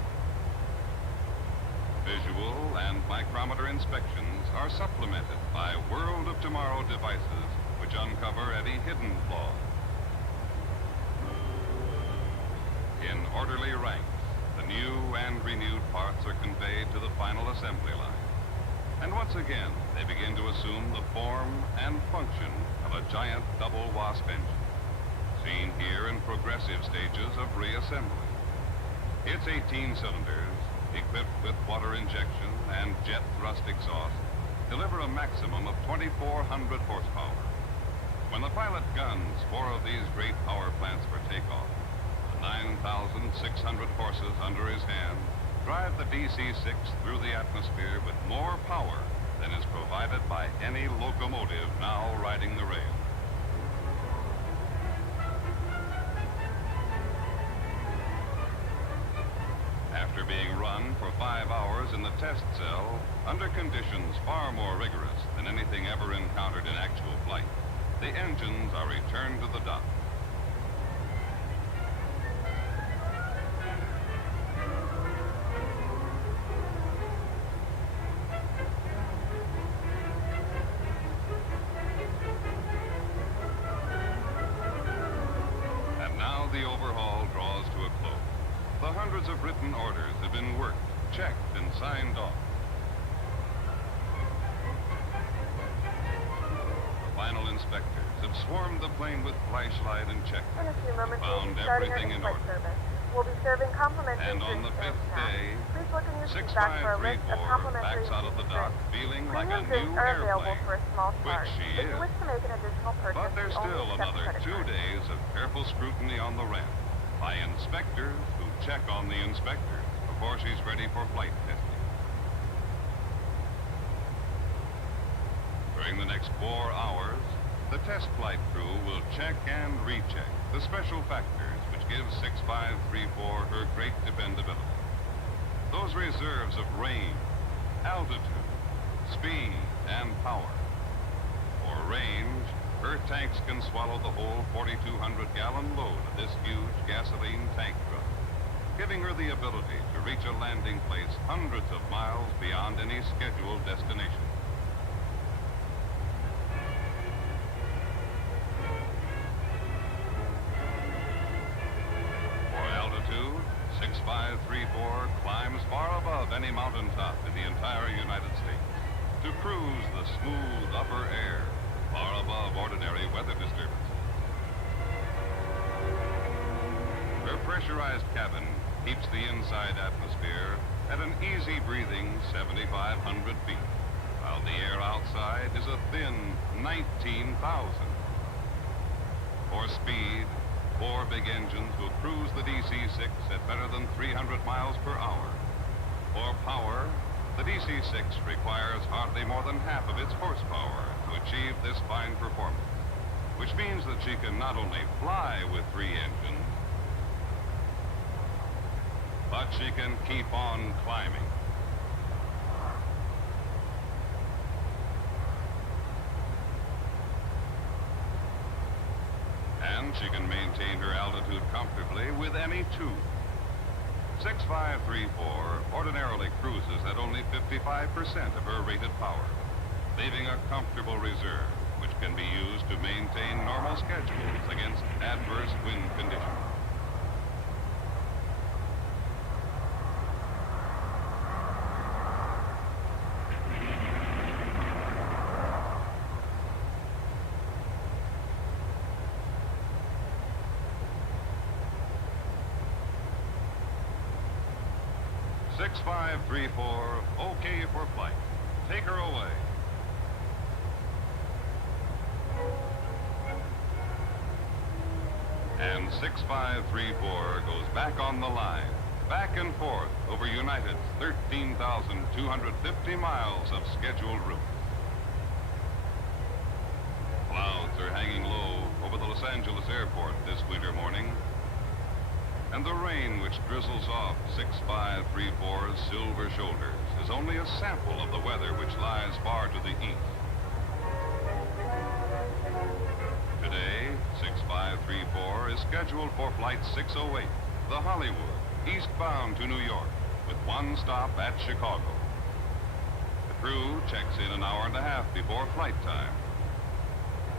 Visual and micrometer inspections are supplemented by World of Tomorrow devices which uncover any hidden flaws. In orderly ranks, the new and renewed parts are conveyed to the final assembly line. And once again, they begin to assume the form and function of a giant double Wasp engine. here in progressive stages of reassembly. Its 18 cylinders, equipped with water injection and jet thrust exhaust, deliver a maximum of 2,400 horsepower. When the pilot guns 4 of these great power plants for takeoff, the 9,600 horses under his hand drive the DC-6 through the atmosphere with more power than is provided by any locomotive now riding the rail. After being run for 5 hours in the test cell, under conditions far more rigorous than anything ever encountered in actual flight, the engines are returned to the dock. And now the overhaul draws to a close. The hundreds of written orders have been worked, checked, and signed off. Final inspectors have swarmed the plane with flashlight and checkers. In a few moments, we'll Found be starting our everything in in-flight order. service. We'll be serving complimentary And on the drinks and 5th snacks. day, Please look in your seat back for a list of 6534 complimentary backs out of the dock drinks. feeling like a Premium drinks new are available airplane. for a small which charge. she If you is. wish to make an additional purchase, But there's we only still accept another credit 2 cards. days of careful scrutiny on the ramp by inspectors who check on the inspectors before she's ready for flight testing. During the next 4 hours, the test flight crew will check and recheck the special factors which give 6534 her great dependability. Those reserves of range, altitude, speed, and power. For range, her tanks can swallow the whole 4,200-gallon load of this huge gasoline tank truck, giving her the ability to reach a landing place hundreds of miles beyond any scheduled destination. For altitude, 6534 climbs far above any mountaintop in the entire United States to cruise the smooth upper air far above ordinary weather disturbances. Her pressurized cabin keeps the inside atmosphere at an easy-breathing 7,500 feet, while the air outside is a thin 19,000. For speed, 4 big engines will cruise the DC-6 at better than 300 miles per hour. For power, the DC-6 requires hardly more than half of its horsepower to achieve this fine performance, which means that she can not only fly with 3 engines, but she can keep on climbing. And she can maintain her altitude comfortably with any 2. 6534 ordinarily cruises at only 55% of her rated power, leaving a comfortable reserve which can be used to maintain normal schedules against adverse wind conditions. Six 6534, okay for flight. Take her away. And 6534 goes back on the line, back and forth over United's 13,250 miles of scheduled route. Clouds are hanging low over the Los Angeles airport this winter morning, and the rain which drizzles off 6534's silver shoulders is only a sample of the weather which lies far to the east. Today, 6534 is scheduled for Flight 608, the Hollywood, eastbound to New York, with 1 stop at Chicago. The crew checks in an hour and a half before flight time.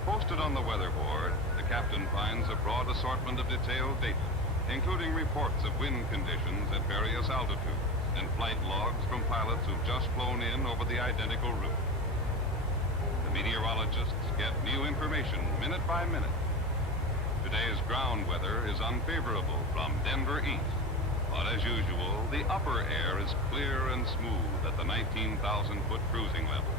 Posted on the weather board, the captain finds a broad assortment of detailed data, including reports of wind conditions at various altitudes and flight logs from pilots who've just flown in over the identical route. The meteorologists get new information minute by minute. Today's ground weather is unfavorable from Denver east, but as usual, the upper air is clear and smooth at the 19,000-foot cruising level.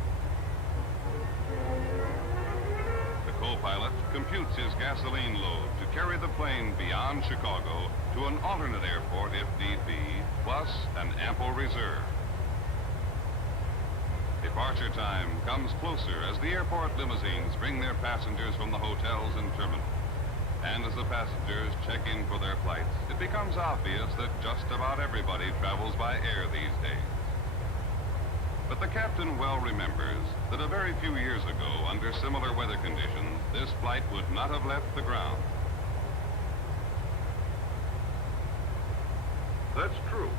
The co-pilot computes his gasoline load to carry the plane beyond Chicago to an alternate airport if need be, plus an ample reserve. Departure time comes closer as the airport limousines bring their passengers from the hotels and terminals. And as the passengers check in for their flights, it becomes obvious that just about everybody travels by air these days. But the captain well remembers that a very few years ago, under similar weather conditions, this flight would not have left the ground. That's true.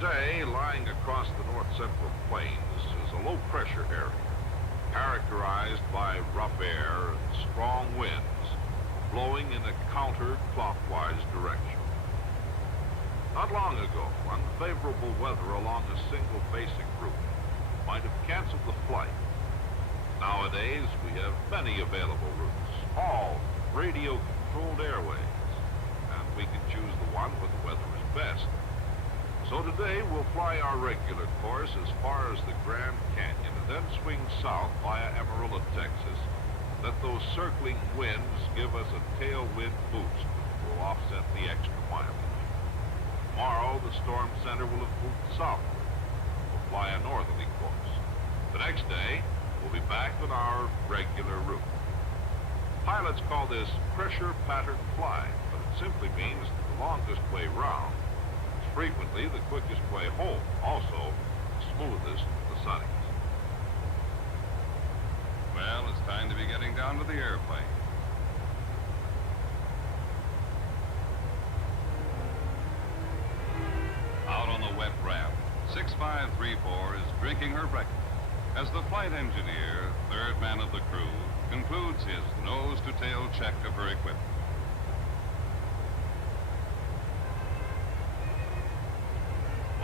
Today, lying across the north central plains is a low-pressure area, characterized by rough air and strong winds, blowing in a counter-clockwise direction. Not long ago, unfavorable weather along a single basic route might have canceled the flight. Nowadays, we have many available routes, all radio-controlled airways, and we can choose the one where the weather is best. So today, we'll fly our regular course as far as the Grand Canyon and then swing south via Amarillo, Texas. Let those circling winds give us a tailwind boost which will offset the extra mileage. Tomorrow, the storm center will have moved southward. We'll fly a northerly course. The next day, we'll be back on our regular route. Pilots call this pressure pattern flying, but it simply means the longest way round is frequently the quickest way home, also the smoothest of the sunnies. Well, it's time to be getting down to the airplane. Out on the wet ramp, 6534 is drinking her breakfast as the flight engineer, third man of the crew, concludes his nose-to-tail check of her equipment.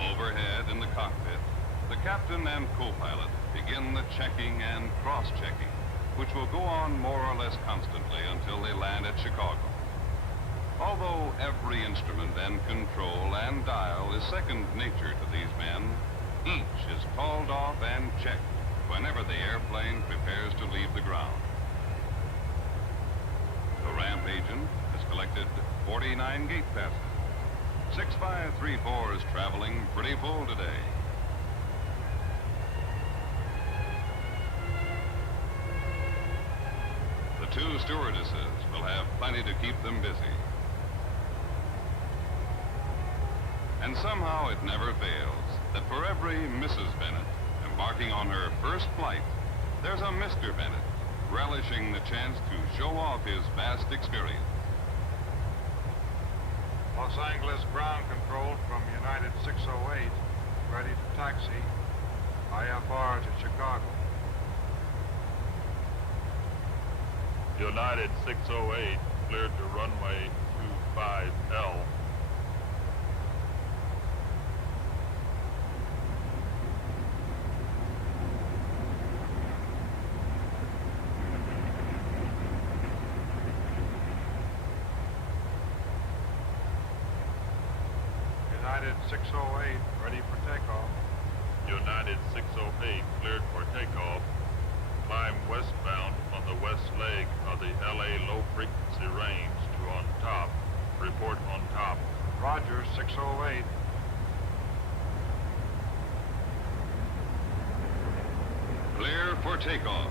Overhead in the cockpit, the captain and co-pilot begin the checking and cross-checking, which will go on more or less constantly until they land at Chicago. Although every instrument and control and dial is second nature to these men, each is called off and checked whenever the airplane prepares to leave the ground. The ramp agent has collected 49 gate passes. 6534 is traveling pretty full today. The two stewardesses will have plenty to keep them busy. And somehow it never fails that for every Mrs. Bennett embarking on her first flight, there's a Mr. Bennett relishing the chance to show off his vast experience. Los Angeles ground control from United 608, ready to taxi, IFR to Chicago. United 608, cleared to runway 25L. United 608, ready for takeoff. United 608, cleared for takeoff. Climb westbound on the west leg of the LA low frequency range to on top. Report on top. Roger, 608. Clear for takeoff.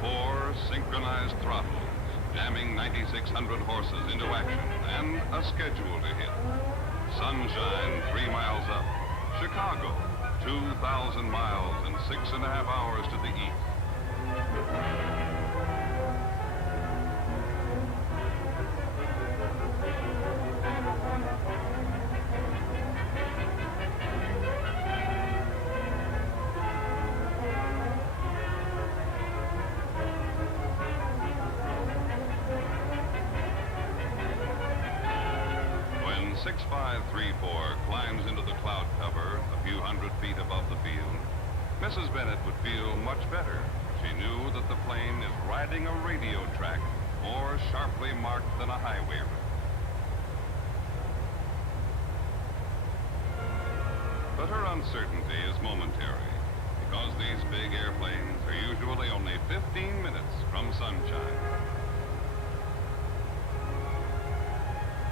4 synchronized throttles, jamming 9,600 horses into action, and a schedule to hit. Sunshine 3 miles up. Chicago, 2,000 miles and 6.5 hours to the east. When 6534 climbs into the cloud cover a few hundred feet above the field, Mrs. Bennett would feel much better. She knew that the plane is riding a radio track more sharply marked than a highway route. But her uncertainty is momentary, because these big airplanes are usually only 15 minutes from sunshine.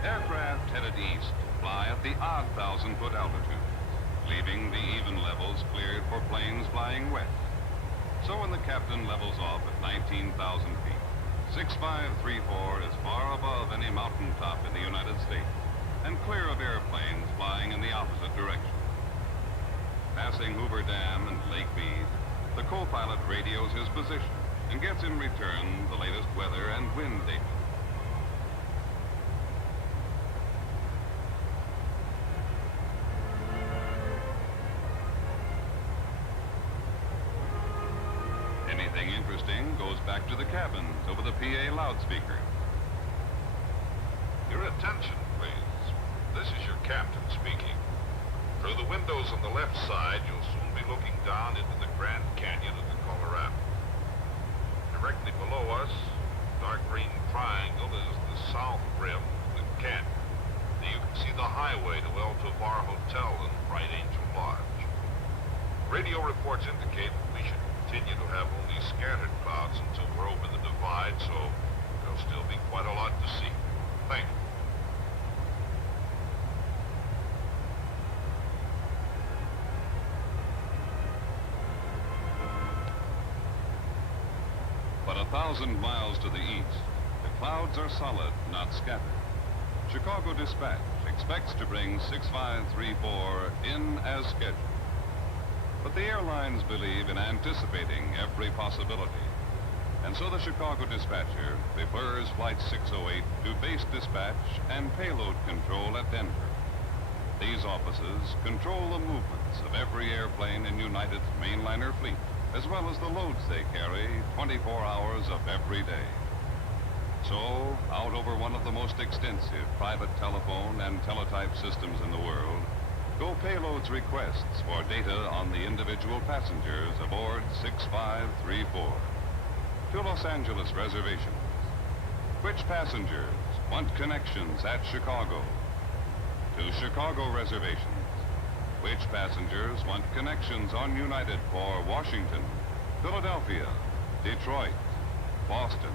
Aircraft headed east fly at the odd 1,000-foot altitudes, leaving the even levels cleared for planes flying west. So when the captain levels off at 19,000 feet, 6534 is far above any mountaintop in the United States and clear of airplanes flying in the opposite direction. Passing Hoover Dam and Lake Mead, the co-pilot radios his position and gets in return the latest weather and wind data. Anything interesting goes back to the cabins over the PA loudspeaker. Your attention, please. This is your captain speaking. Through the windows on the left side, you'll soon be looking down into the Grand Canyon of the Colorado. Directly below us, dark green triangle is the south rim of the canyon. You can see the highway to El Tovar Hotel and Bright Angel Lodge. Radio reports indicate that we should continue to have only scattered clouds until we're over the divide, so there'll still be quite a lot to see. Thank you. But 1,000 miles to the east, the clouds are solid, not scattered. Chicago Dispatch expects to bring 6534 in as scheduled. But the airlines believe in anticipating every possibility. And so the Chicago Dispatcher refers Flight 608 to base dispatch and payload control at Denver. These offices control the movements of every airplane in United's mainliner fleet, as well as the loads they carry 24 hours of every day. So, out over one of the most extensive private telephone and teletype systems in the world, go payloads requests for data on the individual passengers aboard 6534. To Los Angeles reservations. Which passengers want connections at Chicago? To Chicago reservations. Which passengers want connections on United for Washington, Philadelphia, Detroit, Boston?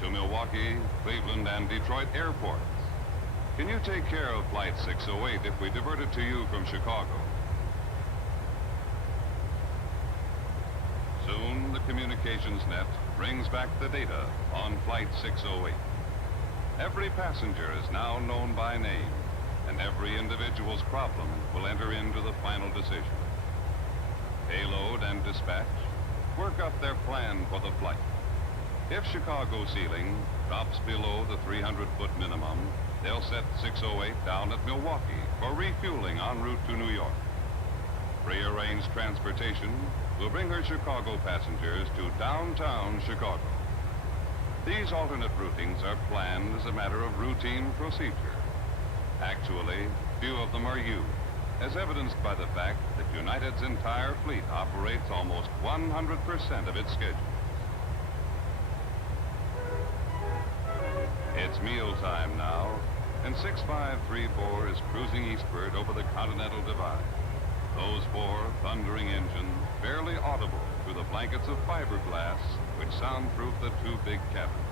To Milwaukee, Cleveland, and Detroit airports. Can you take care of Flight 608 if we divert it to you from Chicago? Soon, the communications net brings back the data on Flight 608. Every passenger is now known by name, and every individual's problem will enter into the final decision. Payload and dispatch work up their plan for the flight. If Chicago ceiling drops below the 300-foot minimum, they'll set 608 down at Milwaukee for refueling en route to New York. Prearranged transportation will bring her Chicago passengers to downtown Chicago. These alternate routings are planned as a matter of routine procedure. Actually, few of them are used, as evidenced by the fact that United's entire fleet operates almost 100% of its schedule. It's mealtime now, and 6534 is cruising eastward over the Continental Divide. Those four thundering engines, barely audible through the blankets of fiberglass which soundproof the two big cabins.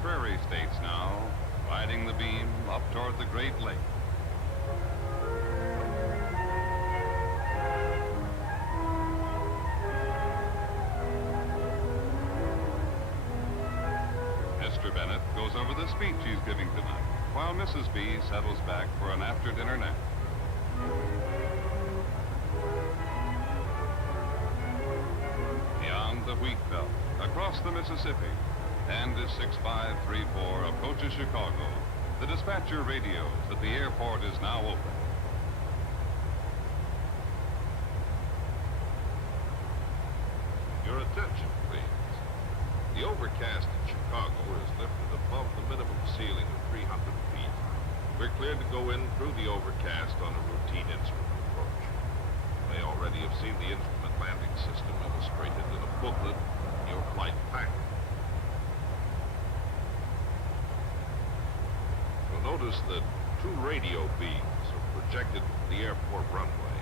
Prairie states now, riding the beam up toward the Great Lake. Mr. Bennett goes over the speech he's giving tonight, while Mrs. B settles back for an after-dinner nap. Beyond the wheat belt, across the Mississippi, and as 6534 approaches Chicago, the dispatcher radios that the airport is now open. Attention, please. The overcast in Chicago is lifted above the minimum ceiling of 300 feet. We're cleared to go in through the overcast on a routine instrument approach. You may already have seen the instrument landing system illustrated in a booklet in your flight packet. You'll notice that 2 radio beams are projected from the airport runway.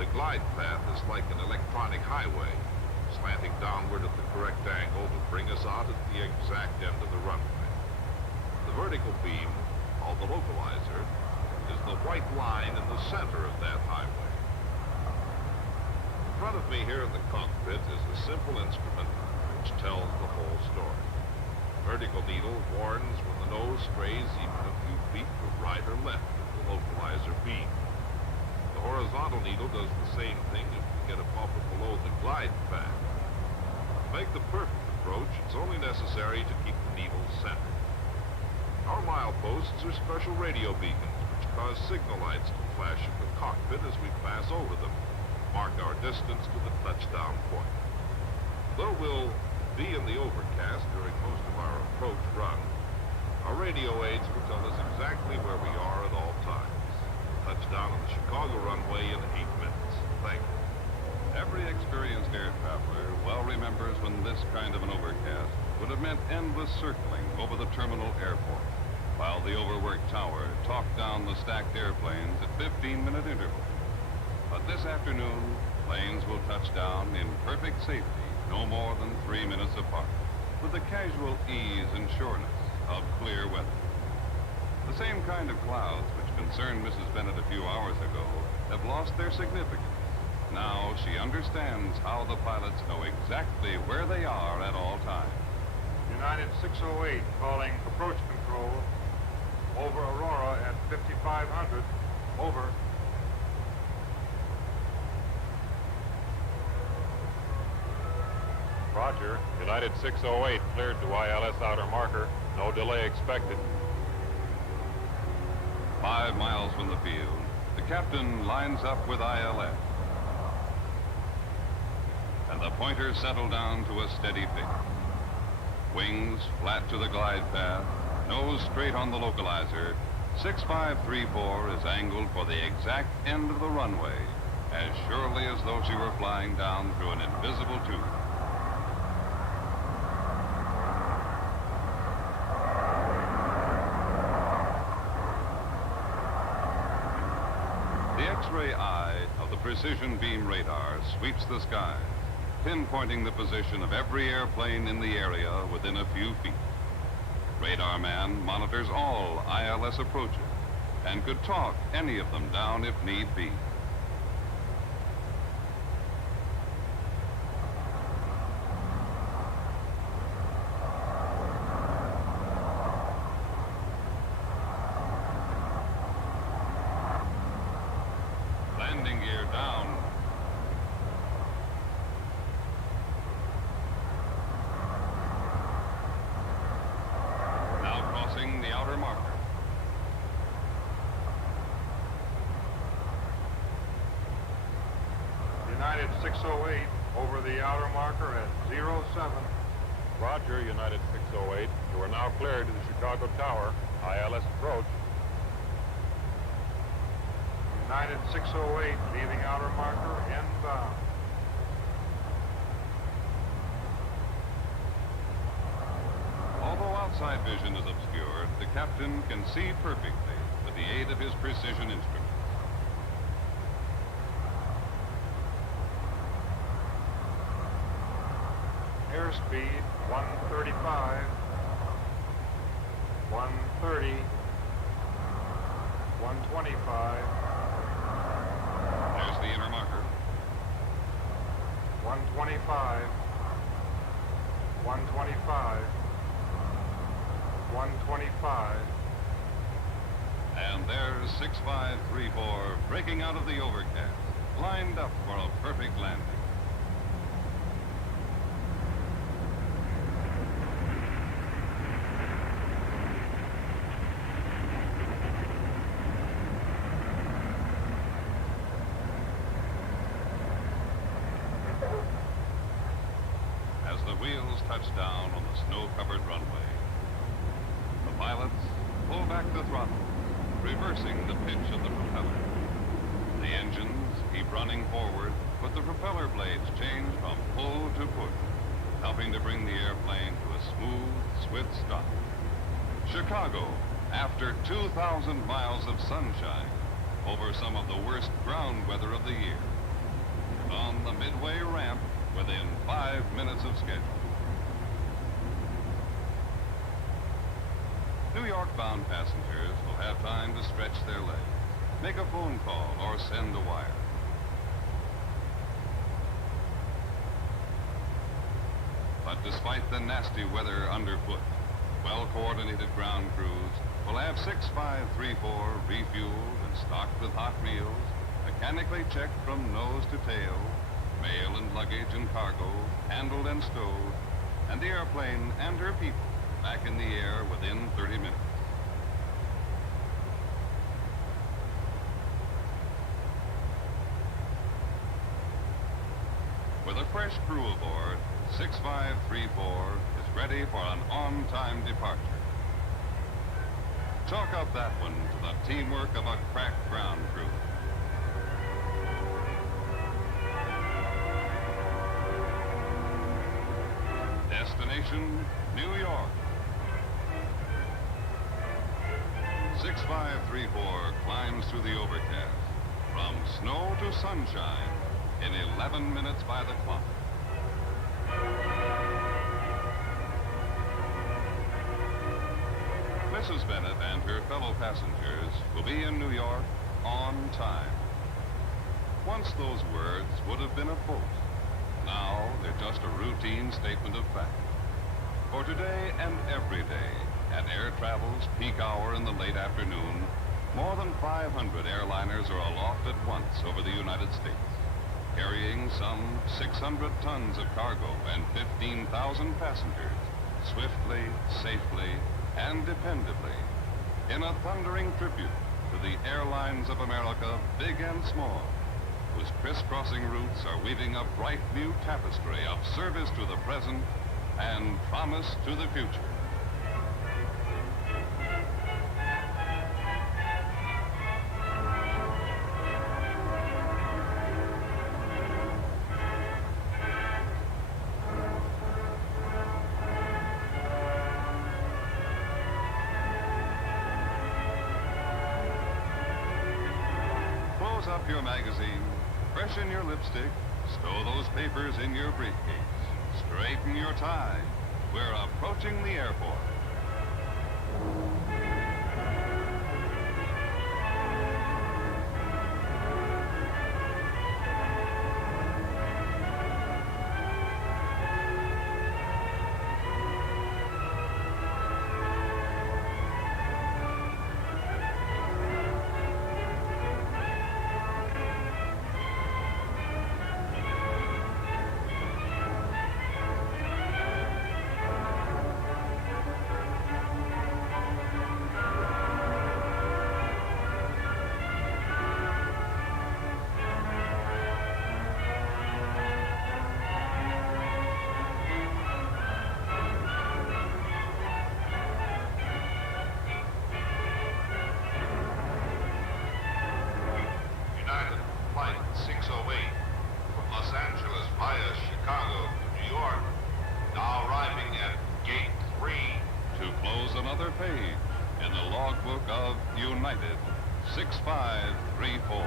The glide path is like an electronic highway, slanting downward at the correct angle to bring us out at the exact end of the runway. The vertical beam, called the localizer, is the white line in the center of that highway. In front of me here in the cockpit is a simple instrument which tells the whole story. The vertical needle warns when the nose strays even a few feet to right or left of the localizer beam. The horizontal needle does the same thing if we get above or below the glide path. To make the perfect approach, it's only necessary to keep the needle centered. Our mileposts are special radio beacons which cause signal lights to flash in the cockpit as we pass over them, mark our distance to the touchdown point. Though we'll be in the overcast during most of our approach run, our radio aids will tell us exactly where we are at all times. Touchdown on the Chicago runway in 8 minutes. Thank you. Every experienced air traveler well remembers when this kind of an overcast would have meant endless circling over the terminal airport, while the overworked tower talked down the stacked airplanes at 15-minute intervals. But this afternoon, planes will touch down in perfect safety, no more than 3 minutes apart, with the casual ease and sureness of clear weather. The same kind of clouds which concerned Mrs. Bennett a few hours ago have lost their significance. Now she understands how the pilots know exactly where they are at all times. United 608 calling approach control over Aurora at 5500. Over. Roger. United 608 cleared to ILS outer marker. No delay expected. 5 miles from the field, the captain lines up with ILS. And the pointers settle down to a steady pitch. Wings flat to the glide path, nose straight on the localizer. 6534 is angled for the exact end of the runway, as surely as though she were flying down through an invisible tube. The X-ray eye of the precision beam radar sweeps the sky, pinpointing the position of every airplane in the area within a few feet. Radar man monitors all ILS approaches and could talk any of them down if need be. Landing gear down. Now crossing the outer marker. United 608 over the outer marker at 07. Roger, United 608. You are now cleared to the Chicago Tower. ILS approach. United 608 leaving outer marker inbound. Although outside vision is obscured, the captain can see perfectly with the aid of his precision instrument. Airspeed 135, 130, 125, There's the inner marker. 125, 125, 125. And there's 6534 breaking out of the overcast, lined up for a perfect landing. the wheels touch down on the snow-covered runway. The pilots pull back the throttle, reversing the pitch of the propeller. The engines keep running forward, but the propeller blades change from pull to push, helping to bring the airplane to a smooth, swift stop. Chicago, after 2,000 miles of sunshine, over some of the worst ground weather of the year. On the midway ramp, within 5 minutes of schedule. New York-bound passengers will have time to stretch their legs, make a phone call, or send a wire. But despite the nasty weather underfoot, well-coordinated ground crews will have 6534 refueled and stocked with hot meals, mechanically checked from nose to tail, mail and luggage and cargo handled and stowed, and the airplane and her people back in the air within 30 minutes. With a fresh crew aboard, 6534 is ready for an on-time departure. Chalk up that one to the teamwork of a crack ground crew. Destination, New York. 6534 climbs through the overcast, from snow to sunshine, in 11 minutes by the clock. Mrs. Bennett and her fellow passengers will be in New York on time. Once those words would have been a boast. Now they're just a routine statement of fact. For today and every day, at air travel's peak hour in the late afternoon, more than 500 airliners are aloft at once over the United States, carrying some 600 tons of cargo and 15,000 passengers, swiftly, safely, and dependably, in a thundering tribute to the airlines of America, big and small, whose crisscrossing routes are weaving a bright new tapestry of service to the present and promise to the future. Close up your magazine, freshen your lipstick, stow those papers in your briefcase, straighten your tie. We're approaching the airport. United Flight 608 from Los Angeles via Chicago to New York, now arriving at Gate 3. To close another page in the logbook of United 6534.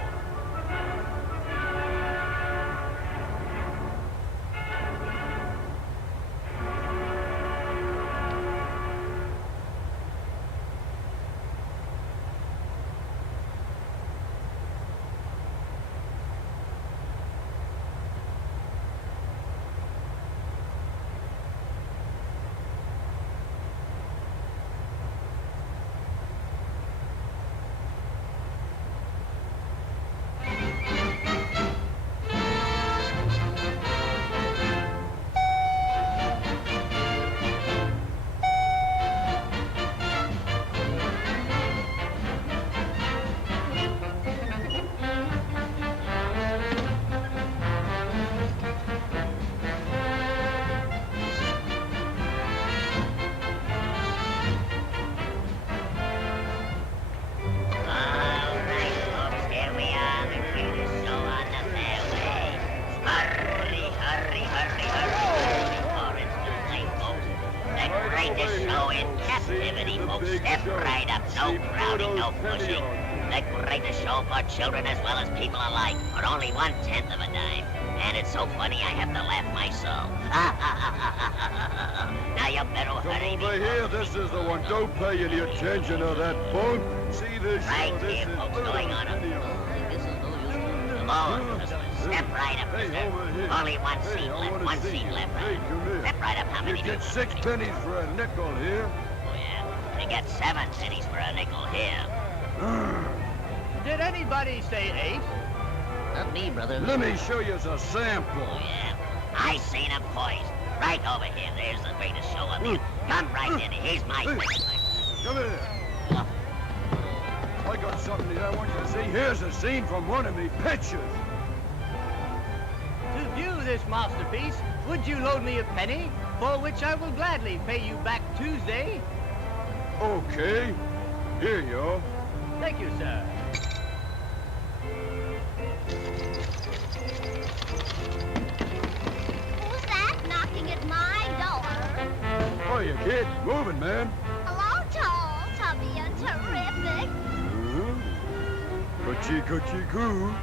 festivity, folks. Step right up. No crowding, no pushing. The greatest show for children as well as people alike for only 1/10 of a dime. And it's so funny I have to laugh myself. Now you better hurry. Over here, this is the one. Don't pay any attention to that bunk. See this Right show. This here, is folks, going on a... Come on, Christmas. Step right up, mister. Only one seat left. One seat left. Step right up. How many You do get 6 pennies for a nickel here. Oh, yeah. You get 7 pennies for a nickel here. Did anybody say 8? Not me, brother. Let me show you a sample. Oh, yeah. I seen him poised. Right over here. There's the greatest show up here. Come right in. Here's my thing. Come here. I got something that I want you to see. Here's a scene from one of me pictures. To view this masterpiece, would you loan me a penny, for which I will gladly pay you back Tuesday? Okay. Here you are. Thank you, sir. Who's that knocking at my door? Oh, you kid. Moving, man. Hello, tall, tubby, and terrific. Coochie, coochie, coo.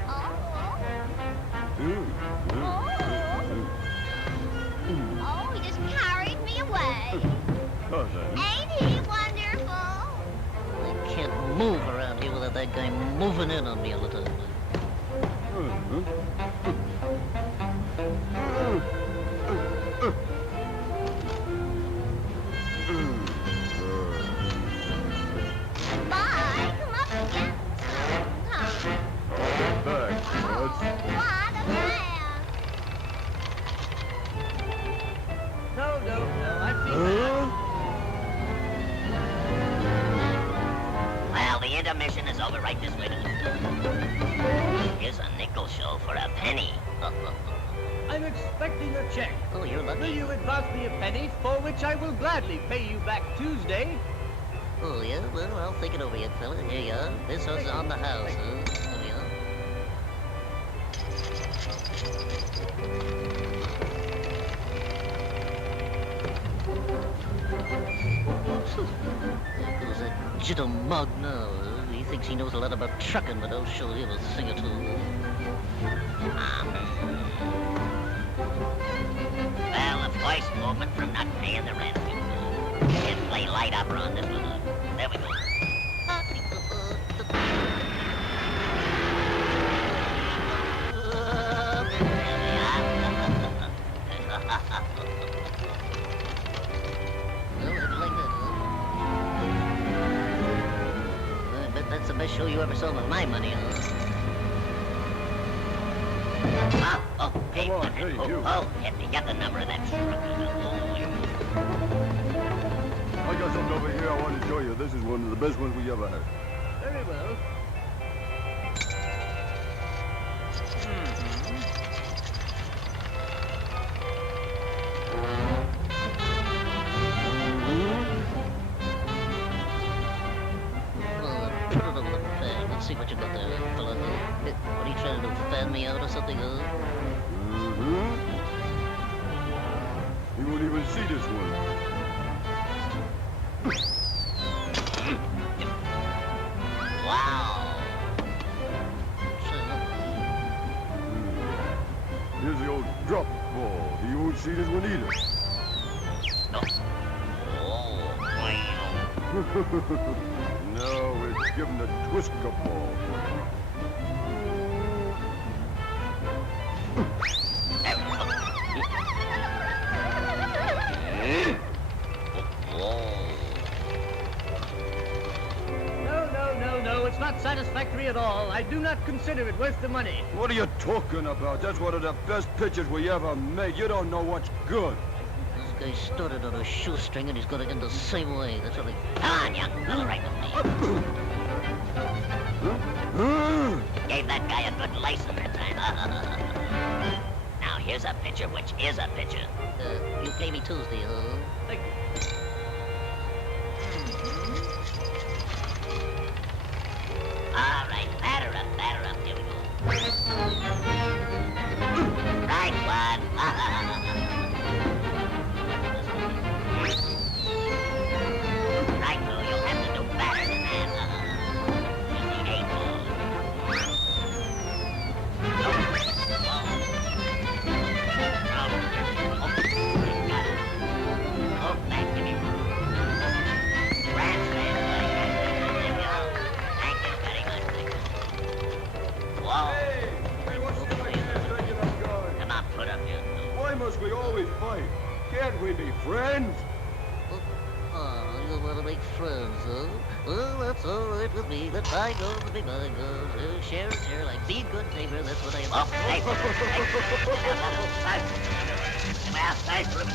Oh, he just carried me away. Ain't he wonderful? I can't move around here without that guy moving in on me all the time. Bye, come up again sometime. Thanks, buds. What a man. No, I've seen that. Well, the intermission is over right this way. Here's a nickel show for a penny. I'm expecting a check. Oh, you're lucky. Will you advance me a penny, for which I will gladly pay you back Tuesday? Oh, yeah? Well, I'll think it over yet, fella. Here you are. This one's on the house, huh? Here we are. There goes that jittle mug now. He thinks he knows a lot about trucking, but I'll show him a thing or two. Well, the voice movement from not paying the rent. Can't play light opera on this one. There we go. I bet that's the best show you ever saw with my money, huh? Oh, hey, Come on, hey, you. Hit me. Get the number of that truck. I got something over here I want to show you. This is one of the best ones we ever had. Very well. Well, put it over the bag. Let's see what you got there, fella. What are you trying to do? Fan me out or something, huh? You won't even see this one. Wow. Here's the old drop ball. You won't see this one either. No. Oh, wow. No, it's given a twist ball. No, it's not satisfactory at all. I do not consider it worth the money. What are you talking about? That's one of the best pictures we ever made. You don't know what's good. This guy started on a shoestring and he's gonna end the same way. That's all he... Come on, young fella, right with me. Gave that guy a good license that time. Now, here's a picture which is a picture. You pay me Tuesday, huh? Thank you. All right, batter up, here we go. Right one. must we always fight? Can't we be friends? Oh, you want to make friends, huh? Well, that's all right with me. Let bygones be bygones. Share and share like be a good neighbor. That's what I am. Oh, hey. Well, thanks for the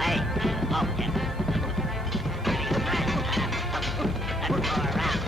Hey, oh, yeah. Let's go around.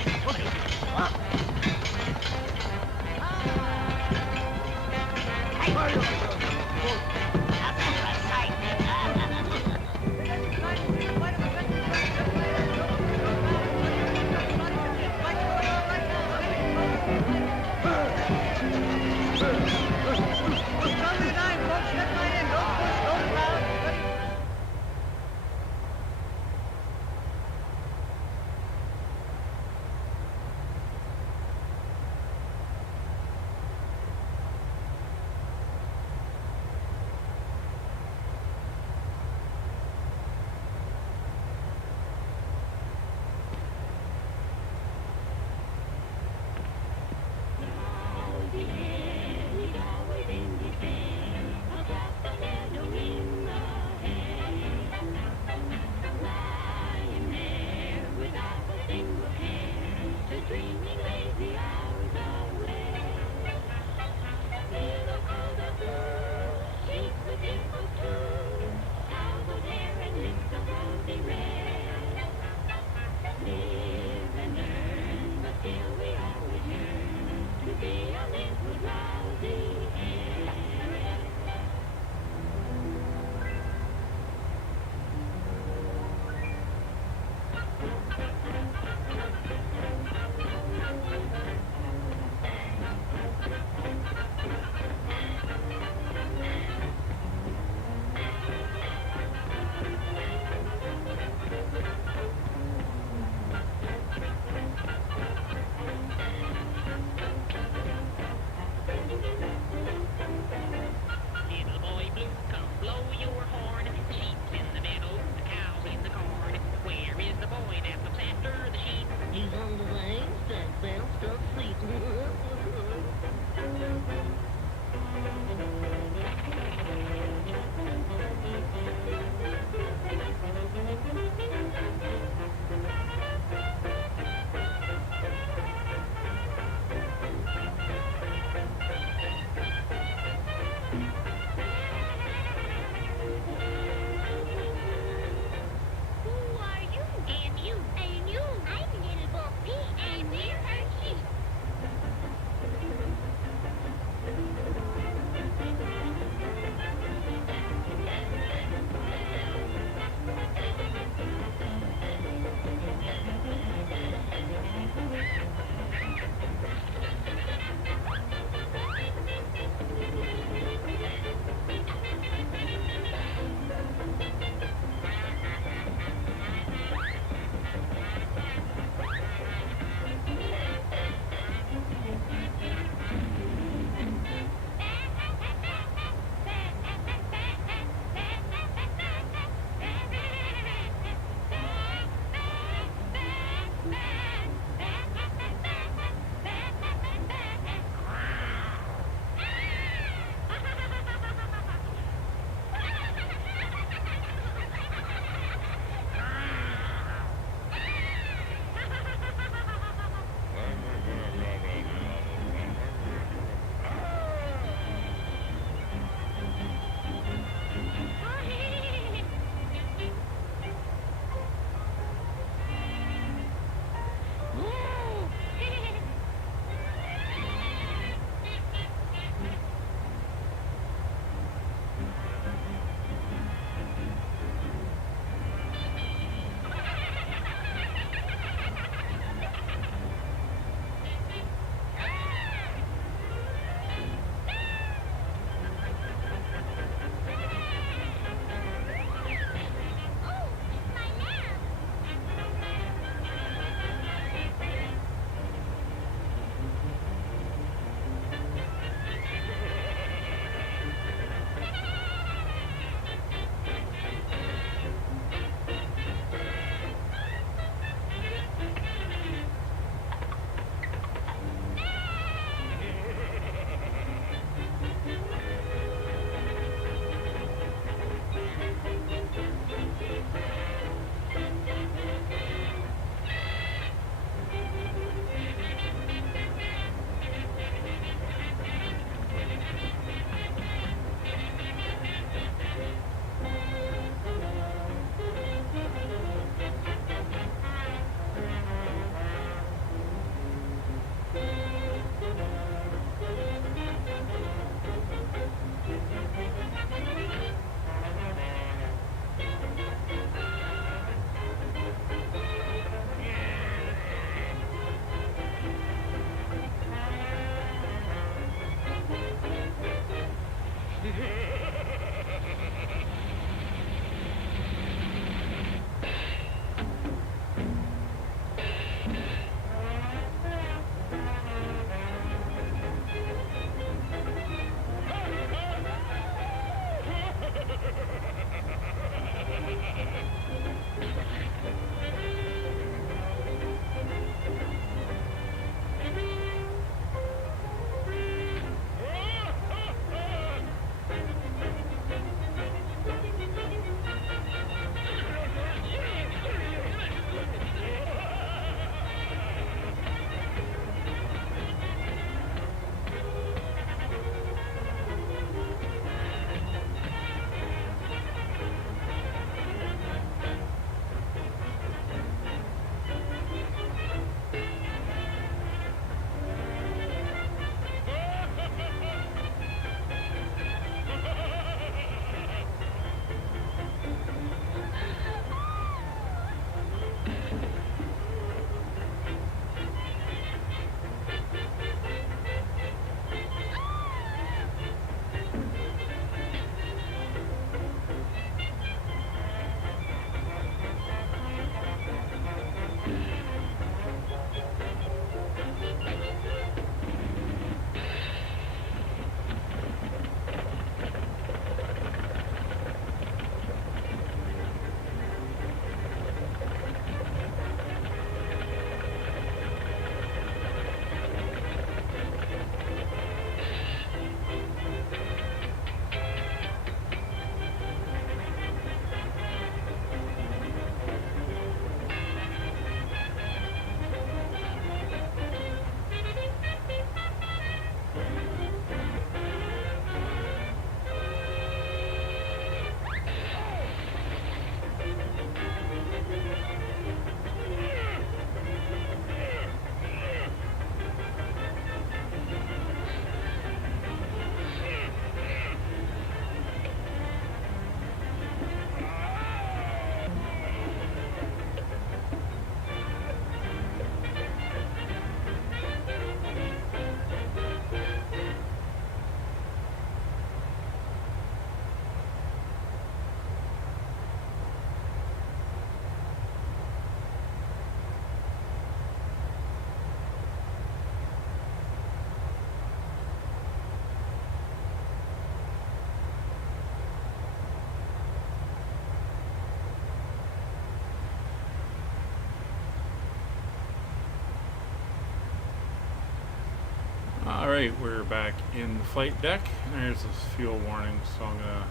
Alright, we're back in the flight deck. There's this fuel warning, so I'm going to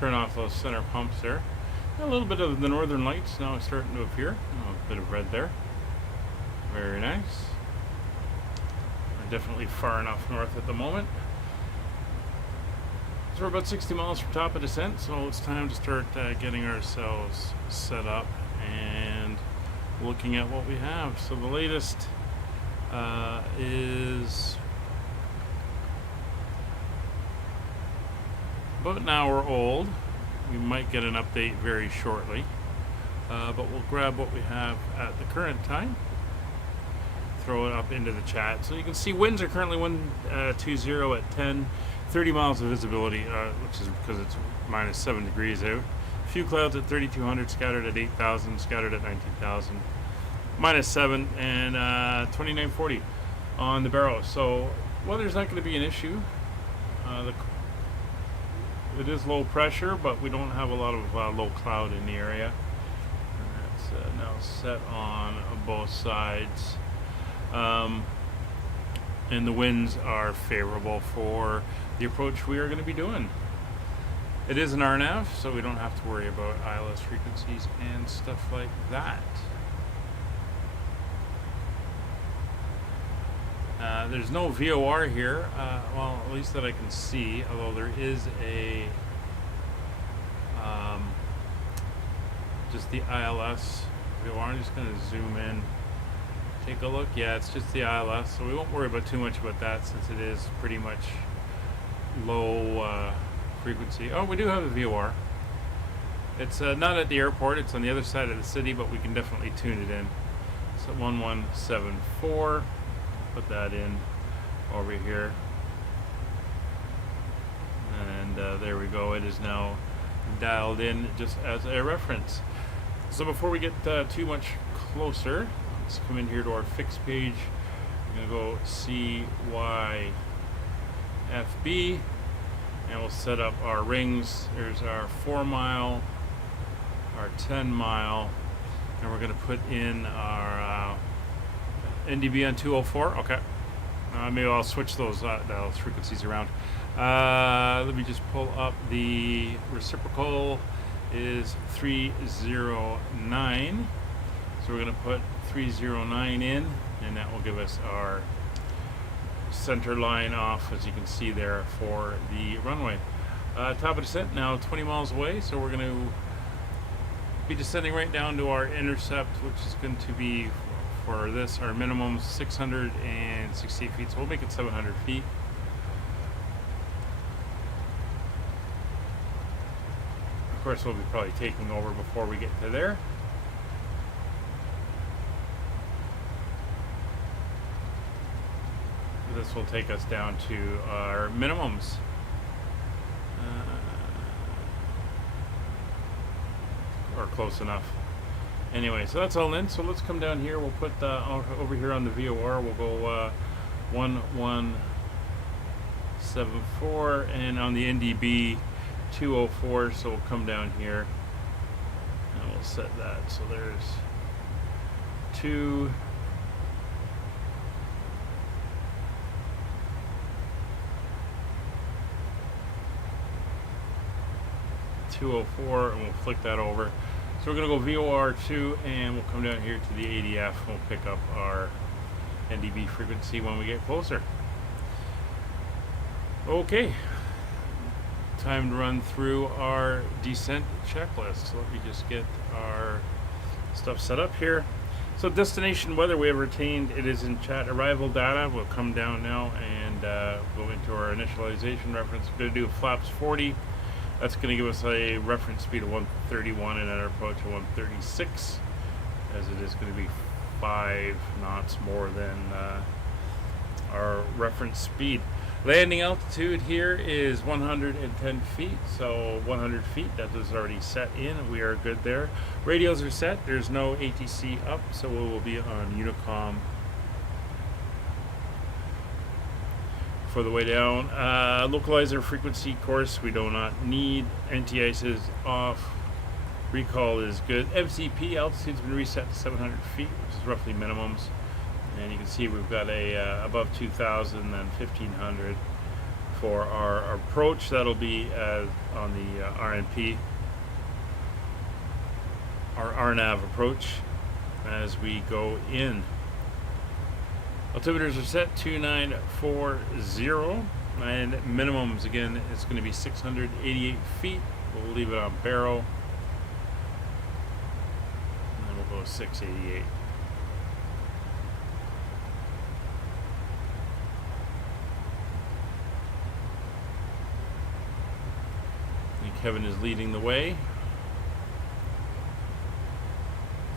turn off those center pumps there. A little bit of the northern lights now starting to appear. Oh, a bit of red there. Very nice. We're definitely far enough north at the moment. So we're about 60 miles from top of descent, so it's time to start getting ourselves set up and looking at what we have. So the latest is about an hour old. We might get an update very shortly, but we'll grab what we have at the current time, throw it up into the chat. So you can see winds are currently 120 at 10, 30 miles of visibility, which is because it's minus 7 degrees out. A few clouds at 3,200, scattered at 8,000, scattered at 19,000. Minus 7 and 2940 on the barrow. So weather's not going to be an issue. It is low pressure, but we don't have a lot of low cloud in the area. And that's now set on both sides. And the winds are favorable for the approach we are going to be doing. It is an RNAV, so we don't have to worry about ILS frequencies and stuff like that. There's no VOR here, well, at least that I can see, although there is a just the ILS VOR. I'm just going to zoom in, take a look. Yeah, it's just the ILS, so we won't worry about too much about that since it is pretty much low frequency. Oh, we do have a VOR. It's not at the airport, it's on the other side of the city, but we can definitely tune it in. It's at 1174. Put that in over here, and there we go. It is now dialed in just as a reference. So before we get too much closer, let's come in here to our fixed page. I'm going to go CYFB, and we'll set up our rings. There's our 4 mile, our 10 mile, and we're going to put in our NDB on 204. Okay. Maybe I'll switch those frequencies around. Let me just pull up the reciprocal is 309. So we're going to put 309 in, and that will give us our center line off, as you can see there, for the runway. Top of descent now 20 miles away, so we're going to be descending right down to our intercept, which is going to be, for this, our minimum 660 feet, so we'll make it 700 feet. Of course, we'll be probably taking over before we get to there. This will take us down to our minimums. Or close enough. Anyway, so that's all in. So let's come down here. We'll put over here on the VOR. We'll go 1174, and on the NDB 204. So we'll come down here and we'll set that. So there's 2. And we'll flick that over. So we're going to go VOR2, and we'll come down here to the ADF. We'll pick up our NDB frequency when we get closer. Okay, time to run through our descent checklist. So let me just get our stuff set up here. So destination weather we have retained, it is in chat. Arrival data, we'll come down now and go into our initialization reference. We're going to do flaps 40. That's going to give us a reference speed of 131 and an approach of 136, as it is going to be 5 knots more than our reference speed. Landing altitude here is 110 feet, so 100 feet, that is already set in. We are good there. Radios are set. There's no ATC up, so we will be on Unicom for the way down. Localizer frequency course we do not need. Anti-ice is off. Recall is good. MCP altitude's been reset to 700 feet, which is roughly minimums. And you can see we've got a above 2,000 and 1,500 for our approach. That'll be on the RNP, our RNAV approach, as we go in. Altimeters are set 2940, and minimums again it's going to be 688 feet. We'll leave it on Barrow, and then we'll go 688. And Kevin is leading the way.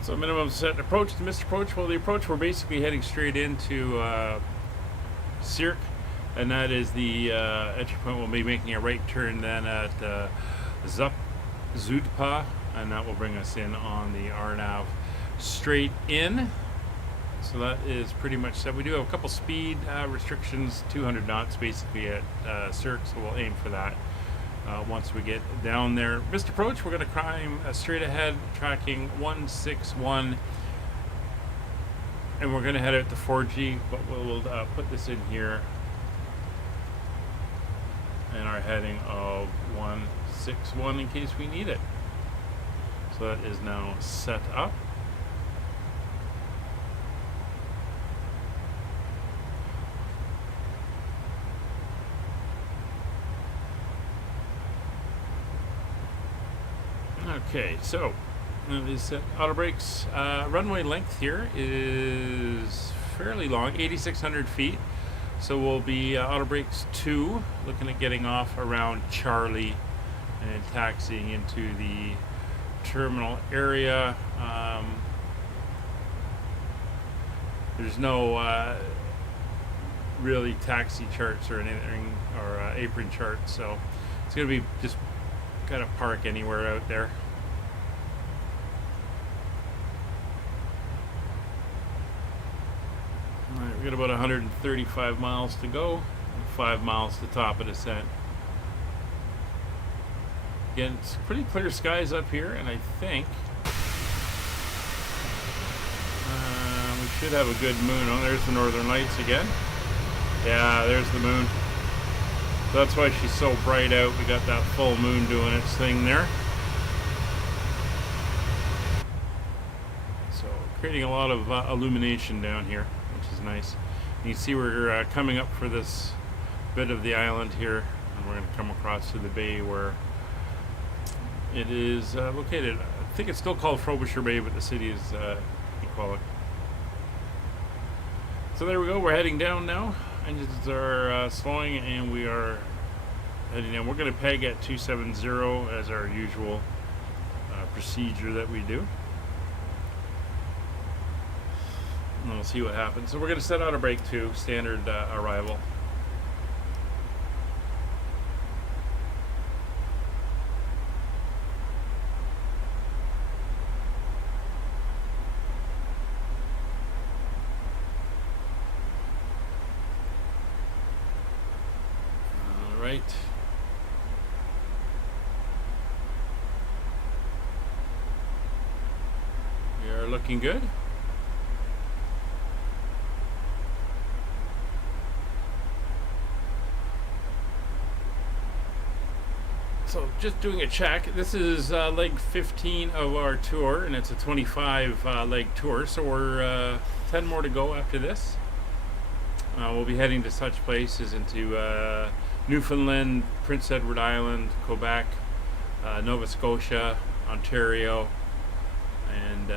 So minimum set approach to missed approach. Well, the approach, we're basically heading straight into CYRT, and that is the entry point. We'll be making a right turn then at Zudpa, and that will bring us in on the RNAV straight in. So that is pretty much set. We do have a couple speed restrictions, 200 knots basically at CYRT, so we'll aim for that. Once we get down there. Missed approach, we're going to climb straight ahead, tracking 161, and we're going to head out to 4G, but we'll put this in here, and our heading of 161 in case we need it. So that is now set up. Okay, so these auto brakes. Runway length here is fairly long, 8,600 feet. So we'll be auto brakes 2, looking at getting off around Charlie and taxiing into the terminal area. There's no really taxi charts or anything, or apron charts, so it's going to be just kind of park anywhere out there. Alright, we've got about 135 miles to go, 5 miles to top of descent. Again, it's pretty clear skies up here, and I think we should have a good moon. Oh, there's the Northern Lights again. Yeah, there's the moon. That's why she's so bright out. We got that full moon doing its thing there. So creating a lot of illumination down here, which is nice. And you see we're coming up for this bit of the island here, and we're going to come across to the bay where it is located. I think it's still called Frobisher Bay, but the city is Iqaluit. So there we go. We're heading down now. Engines are slowing, and we are heading down. We're going to peg at 270 as our usual procedure that we do. And we'll see what happens. So we're going to set out a brake 2, standard arrival. Right. We are looking good. So just doing a check. This is leg 15 of our tour, and it's a 25 leg tour. So we're 10 more to go after this. We'll be heading to such places into Newfoundland, Prince Edward Island, Quebec, Nova Scotia, Ontario, and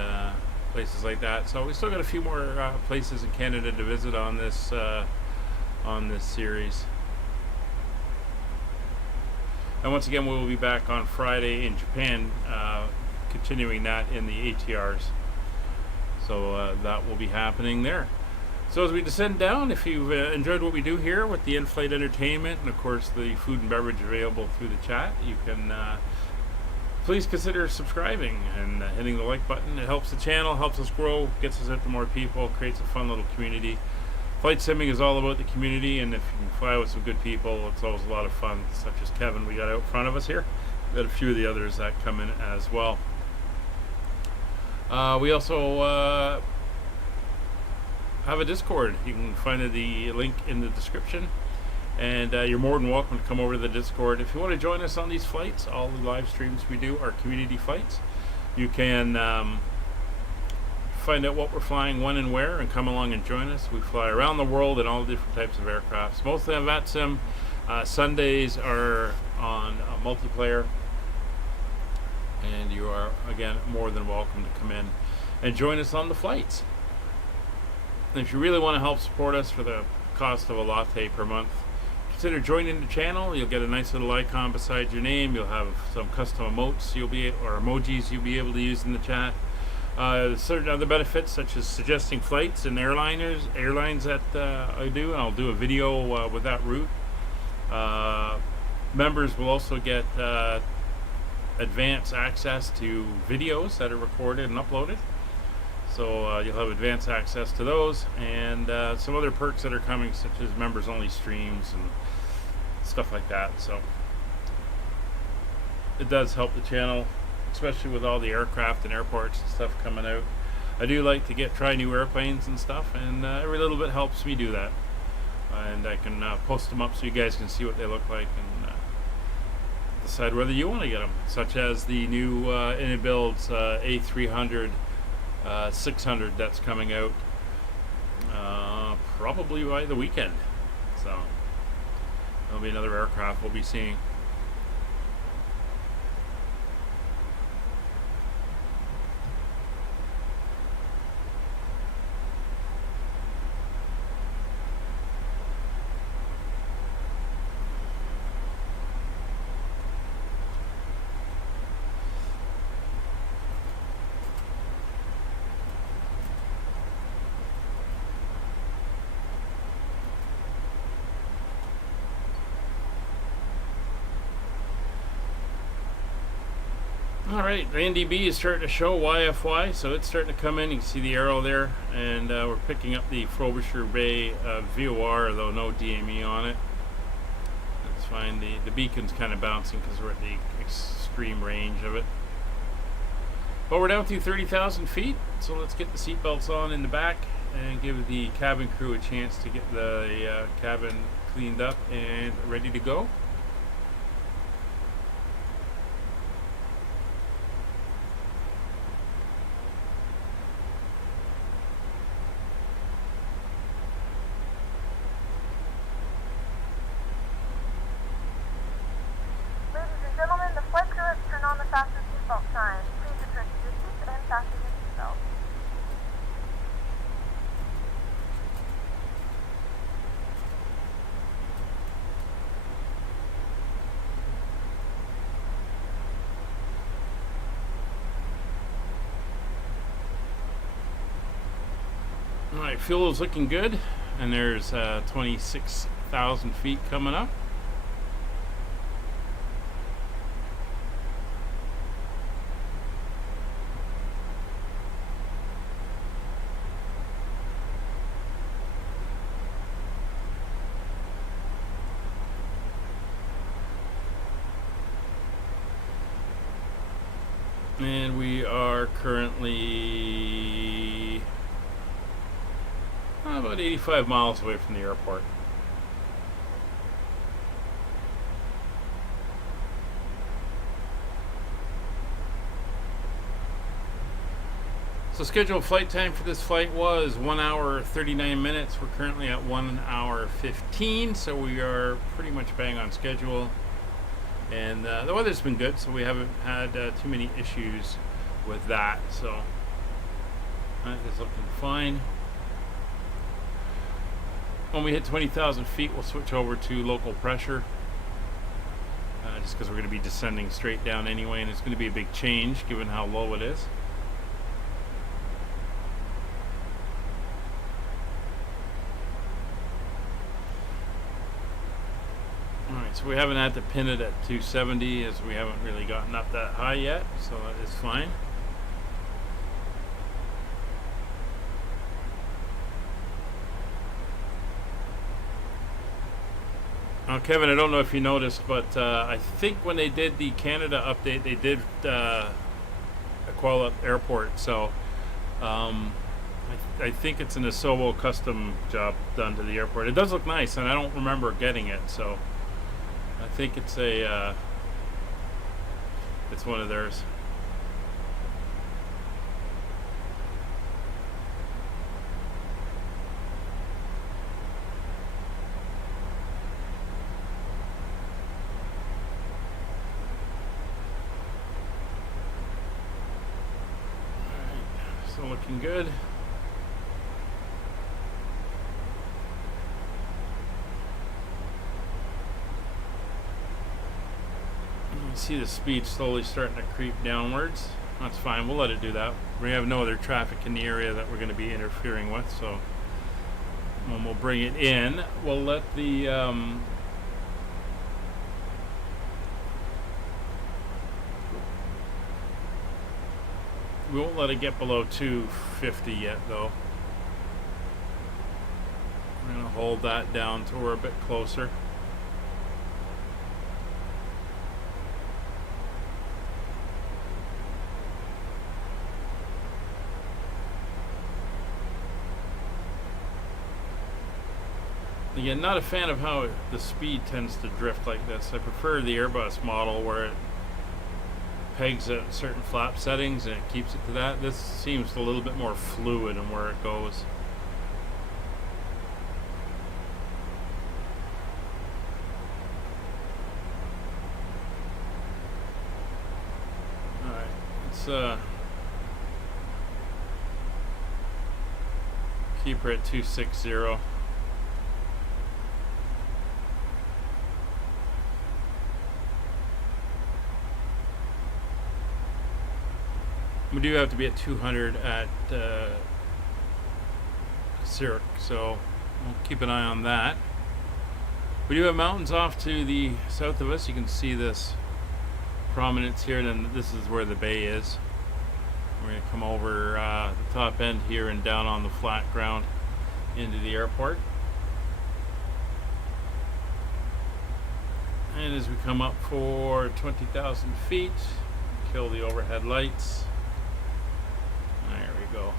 places like that. So we still got a few more places in Canada to visit on this series. And once again, we will be back on Friday in Japan, continuing that in the ATRs. So that will be happening there. So as we descend down, if you've enjoyed what we do here with the in-flight entertainment and of course the food and beverage available through the chat, you can please consider subscribing and hitting the like button. It helps the channel, helps us grow, gets us out to more people, creates a fun little community. Flight simming is all about the community, and if you can fly with some good people, it's always a lot of fun, such as Kevin we got out front of us here. We've got a few of the others that come in as well. We also have a Discord. You can find the link in the description. And you're more than welcome to come over to the Discord. If you want to join us on these flights, all the live streams we do are community flights. You can find out what we're flying, when and where, and come along and join us. We fly around the world in all different types of aircrafts. Mostly on VATSIM. Sundays are on multiplayer. And you are, again, more than welcome to come in and join us on the flights. And if you really want to help support us for the cost of a latte per month, consider joining the channel. You'll get a nice little icon beside your name. You'll have some custom emotes or emojis you'll be able to use in the chat. Certain other benefits, such as suggesting flights and airlines that I do, and I'll do a video with that route. Members will also get advanced access to videos that are recorded and uploaded. So you'll have advanced access to those, and some other perks that are coming, such as members-only streams and stuff like that. So it does help the channel, especially with all the aircraft and airports and stuff coming out. I do like to try new airplanes and stuff, and every little bit helps me do that. And I can post them up so you guys can see what they look like and decide whether you want to get them, such as the new Inibuild's A300 600 that's coming out probably by the weekend. So there'll be another aircraft we'll be seeing. Alright, the NDB is starting to show YFY, so it's starting to come in. You can see the arrow there, and we're picking up the Frobisher Bay VOR, though no DME on it. That's fine. The beacon's kind of bouncing because we're at the extreme range of it. But we're down to 30,000 feet, so let's get the seatbelts on in the back and give the cabin crew a chance to get the cabin cleaned up and ready to go. Alright, fuel is looking good, and there's 26,000 feet coming up. And we are currently about 85 miles away from the airport. So scheduled flight time for this flight was 1 hour 39 minutes. We're currently at 1 hour 15, so we are pretty much bang on schedule. And the weather's been good, so we haven't had too many issues with that. So that is looking fine. When we hit 20,000 feet, we'll switch over to local pressure, just because we're going to be descending straight down anyway, and it's going to be a big change given how low it is. Alright, so we haven't had to pin it at 270, as we haven't really gotten up that high yet, so that is fine. Kevin, I don't know if you noticed, but I think when they did the Canada update, they did Iqaluit Airport. So I think it's an Asobo custom job done to the airport. It does look nice, and I don't remember getting it, so I think it's a it's one of theirs. Alright, so looking good. See the speed slowly starting to creep downwards. That's fine, we'll let it do that. We have no other traffic in the area that we're going to be interfering with, so when we'll bring it in, we'll let the we won't let it get below 250 yet though. We're going to hold that down till we're a bit closer. Again, not a fan of how the speed tends to drift like this. I prefer the Airbus model where it pegs at certain flap settings and it keeps it to that. This seems a little bit more fluid in where it goes. Alright, let's keep her at 260. We do have to be at 200 at CYRT, so we'll keep an eye on that. We do have mountains off to the south of us. You can see this prominence here, and then this is where the bay is. We're going to come over the top end here and down on the flat ground into the airport. And as we come up for 20,000 feet, kill the overhead lights. There we go.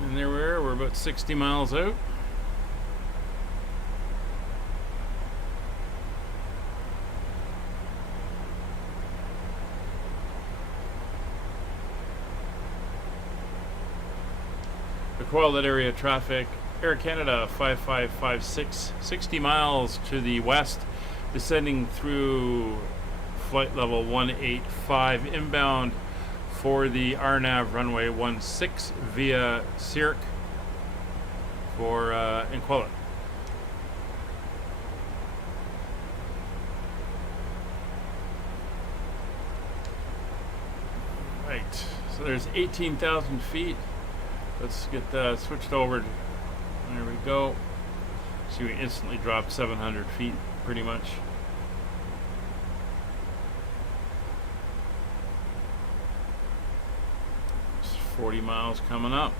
And there we are, we're about 60 miles out. Iqaluit area traffic, Air Canada 5556, 60 miles to the west, descending through flight level 185 inbound for the RNAV runway 16 via CYRT for Iqaluit. Right, so there's 18,000 feet. Let's get switched over. There we go. See, we instantly dropped 700 feet pretty much. 40 miles coming up.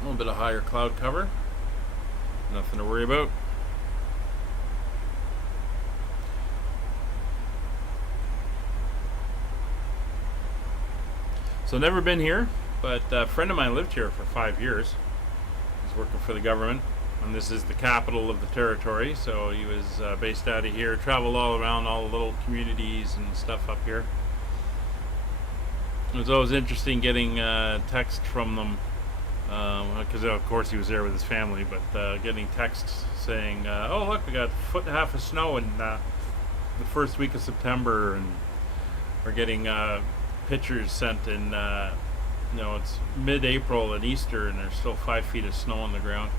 A little bit of higher cloud cover. Nothing to worry about. So never been here, but a friend of mine lived here for 5 years. Working for the government, and this is the capital of the territory, so he was based out of here, traveled all around all the little communities and stuff up here. It was always interesting getting text from them, because of course he was there with his family, but getting texts saying, oh look, we got a foot and a half of snow in the first week of September, and we're getting pictures sent in you know, it's mid-April and Easter, and there's still 5 feet of snow on the ground.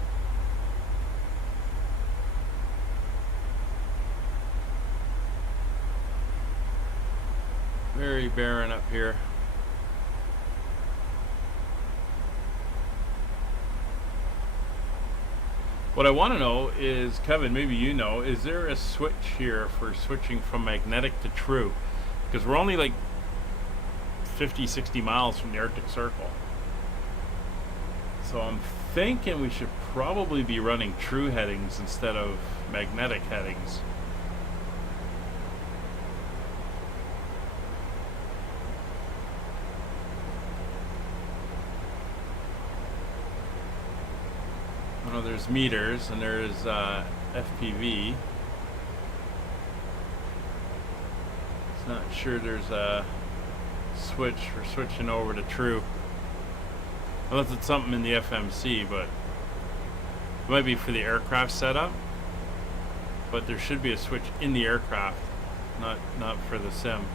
very barren up here. What I want to know is, Kevin, maybe you know, is there a switch here for switching from magnetic to true? Because we're only like 50, 60 miles from the Arctic Circle. So I'm thinking we should probably be running true headings instead of magnetic headings. Oh, there's meters and there's FPV. It's not sure there's a switch for switching over to true. Unless it's something in the FMC, but it might be for the aircraft setup. But there should be a switch in the aircraft, not for the sim.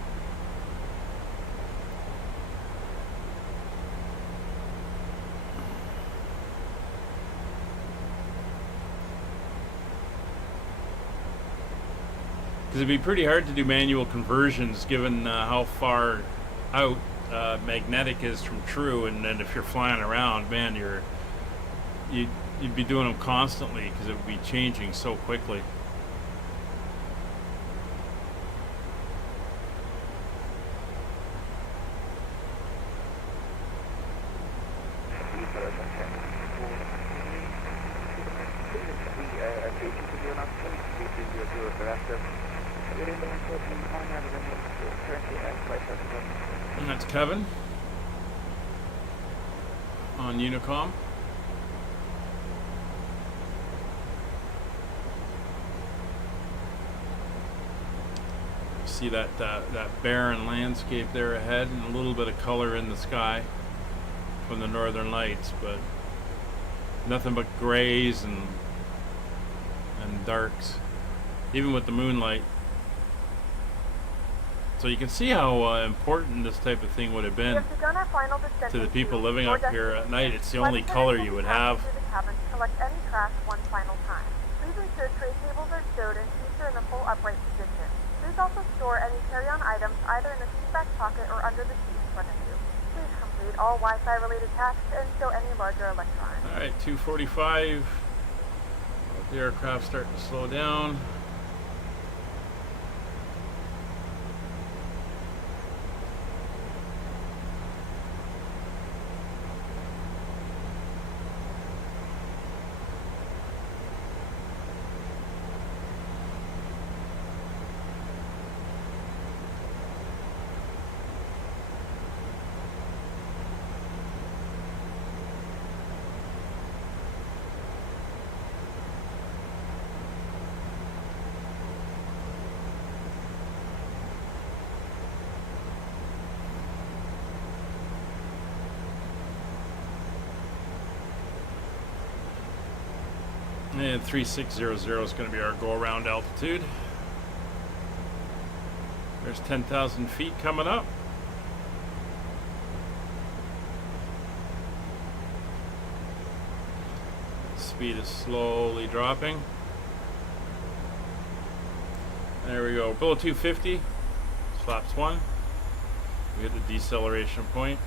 Because it'd be pretty hard to do manual conversions given how far out magnetic is from true, and then if you're flying around, man, you'd be doing them constantly because it would be changing so quickly. And that's Kevin on Unicom. See that barren landscape there ahead, and a little bit of color in the sky from the northern lights, but nothing but grays and darks, even with the moonlight. So you can see how important this type of thing would have been to the people living up here at night. It's the only color you would have. Collect any trash one final time. Please ensure tray tables are stowed and seats are in a full upright position. Please also store any carry-on items either in the seat back pocket or under the seat in front of you. Please complete all Wi-Fi related tasks and stow any larger electronics. Alright, 2:45. The aircraft starting to slow down. And 3600 is going to be our go-around altitude. There's 10,000 feet coming up. Speed is slowly dropping. There we go. Below 250. Flaps 1. We hit the deceleration point.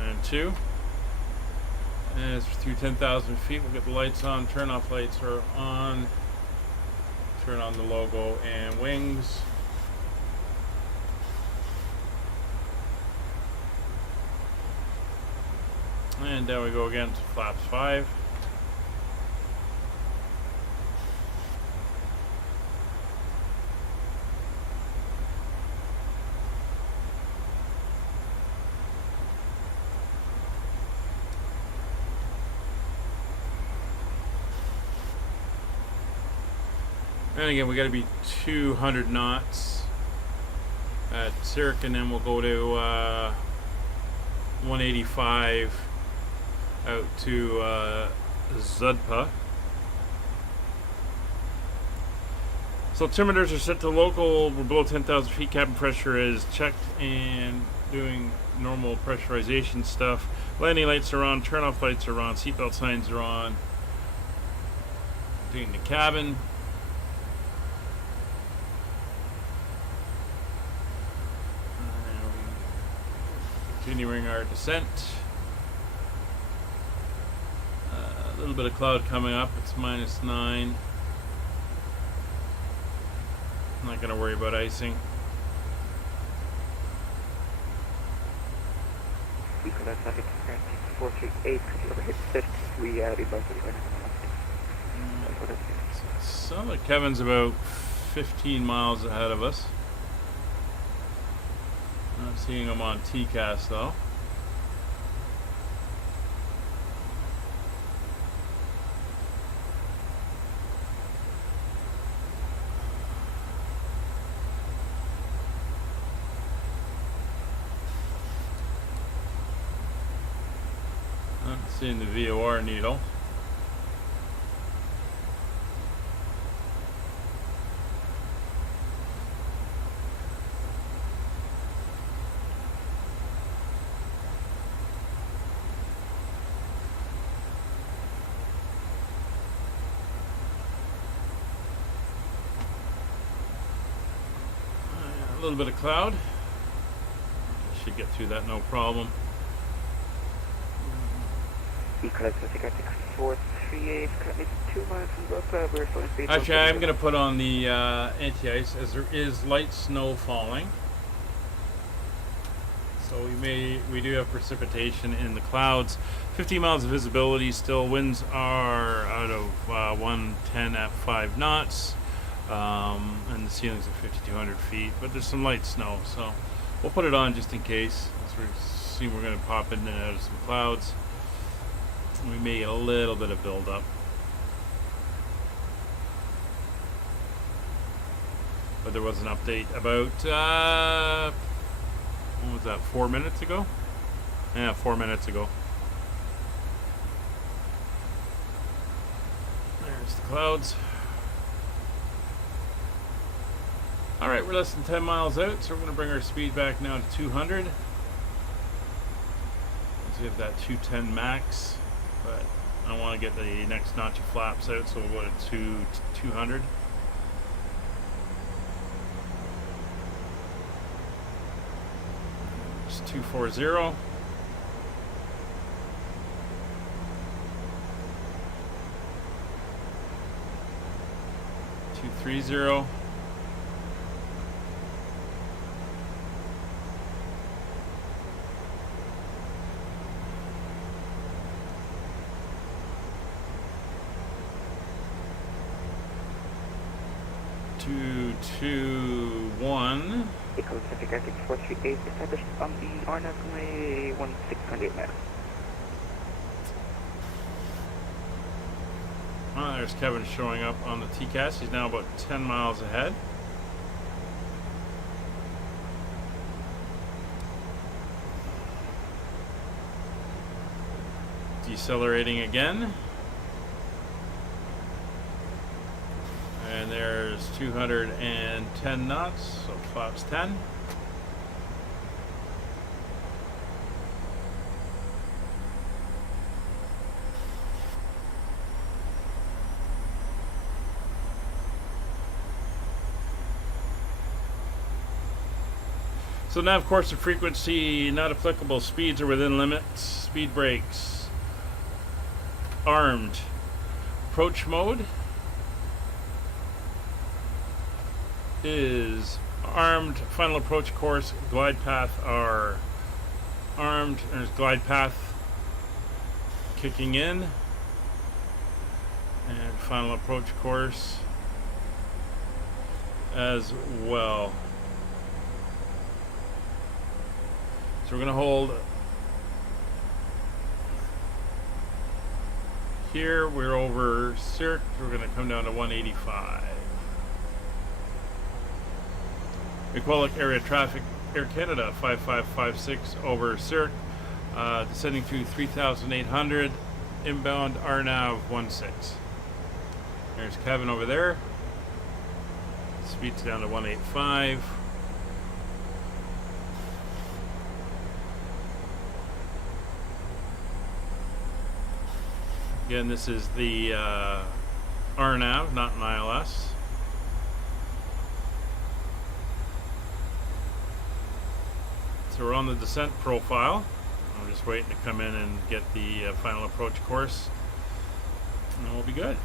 And 2. And it's through 10,000 feet. We'll get the lights on. Turn off lights are on. Turn on the logo and wings. And down we go again to flaps 5. And again, we got to be 200 knots at CYRT, and then we'll go to 185 out to Zudpa. So altimeters are set to local. We're below 10,000 feet. Cabin pressure is checked and doing normal pressurization stuff. Landing lights are on. Turn off lights are on. Seatbelt signs are on. Taking the cabin. Continuing our descent. A little bit of cloud coming up. It's -9. I'm not going to worry about icing. Equalize traffic 438, overhead 33, reverse So like Kevin's about 15 miles ahead of us. Not seeing him on TCAS though. Not seeing the VOR needle. A little bit of cloud. Should get through that no problem. Equalize traffic 438, currently 2 miles from Ropa, we're flying speed. Actually, I'm going to put on the anti-ice as there is light snow falling. So we do have precipitation in the clouds. 50 miles of visibility still. Winds are out of 110 at 5 knots. And the ceiling's at 5,200 feet, but there's some light snow, so we'll put it on just in case. As we see, we're going to pop in and out of some clouds. We may get a little bit of buildup. But there was an update about, what was that, 4 minutes ago? Yeah, 4 minutes ago. There's the clouds. Alright, we're less than 10 miles out, so we're going to bring our speed back now to 200. Let's get that 210 max, but I want to get the next notch of flaps out, so we'll go to 200. It's 240. $230. 221. Equal traffic 438 established on the RNAV runway 1600 miles. Well, there's Kevin showing up on the TCAS. He's now about 10 miles ahead. Decelerating again. And there's 210 knots, so flaps 10. So now, of course, the frequency not applicable, speeds are within limits. Speed brakes armed. Approach mode is armed. Final approach course, glide path are armed. There's glide path kicking in, and final approach course as well. So we're going to hold here. We're over CYRT. We're going to come down to 185. Iqaluit area traffic, Air Canada 5556 over CYRT, descending to 3,800, inbound RNAV 16. There's Kevin over there. Speed's down to 185. Again, this is the RNAV, not an ILS. So we're on the descent profile. I'm just waiting to come in and get the final approach course, and then we'll be good.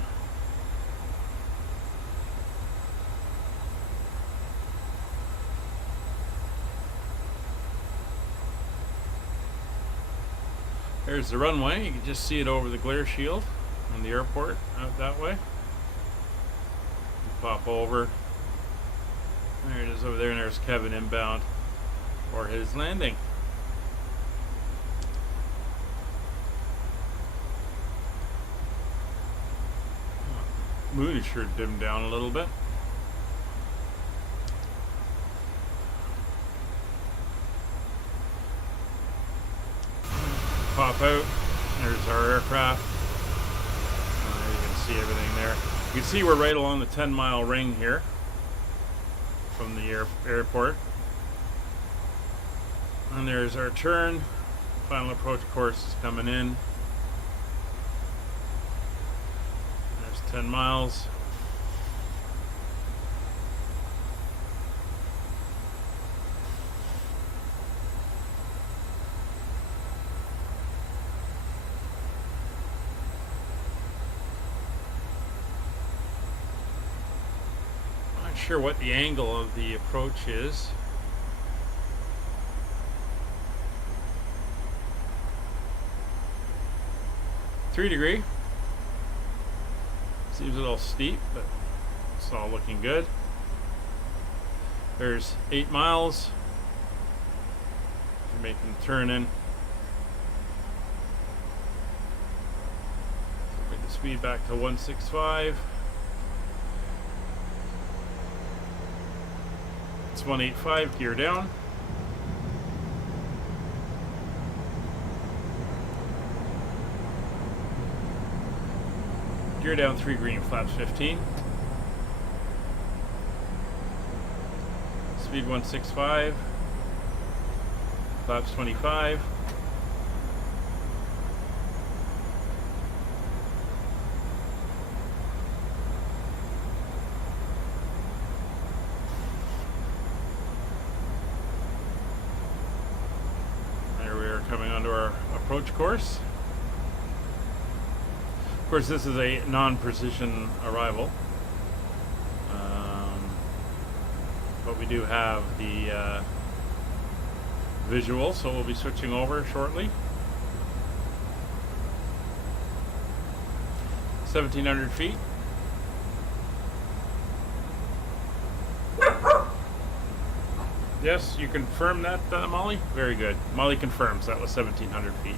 There's the runway. You can just see it over the glare shield on the airport out that way. Pop over. There it is over there, and there's Kevin inbound for his landing. Moon is sure dimmed down a little bit. Pop out. There's our aircraft. You can see everything there. You can see we're right along the 10-mile ring here from the airport. And there's our turn. Final approach course is coming in. There's 10 miles. Not sure what the angle of the approach is. .3°. Seems a little steep, but it's all looking good. There's 8 miles. We're making the turn in. Get the speed back to 165. It's 185, gear down. Gear down 3 green, flaps 15. Speed 165. Flaps 25. There we are coming onto our approach course. Of course, this is a non-precision arrival, but we do have the visual, so we'll be switching over shortly. 1,700 feet. Yes, you confirm that, Molly? Very good. Molly confirms that was 1,700 feet.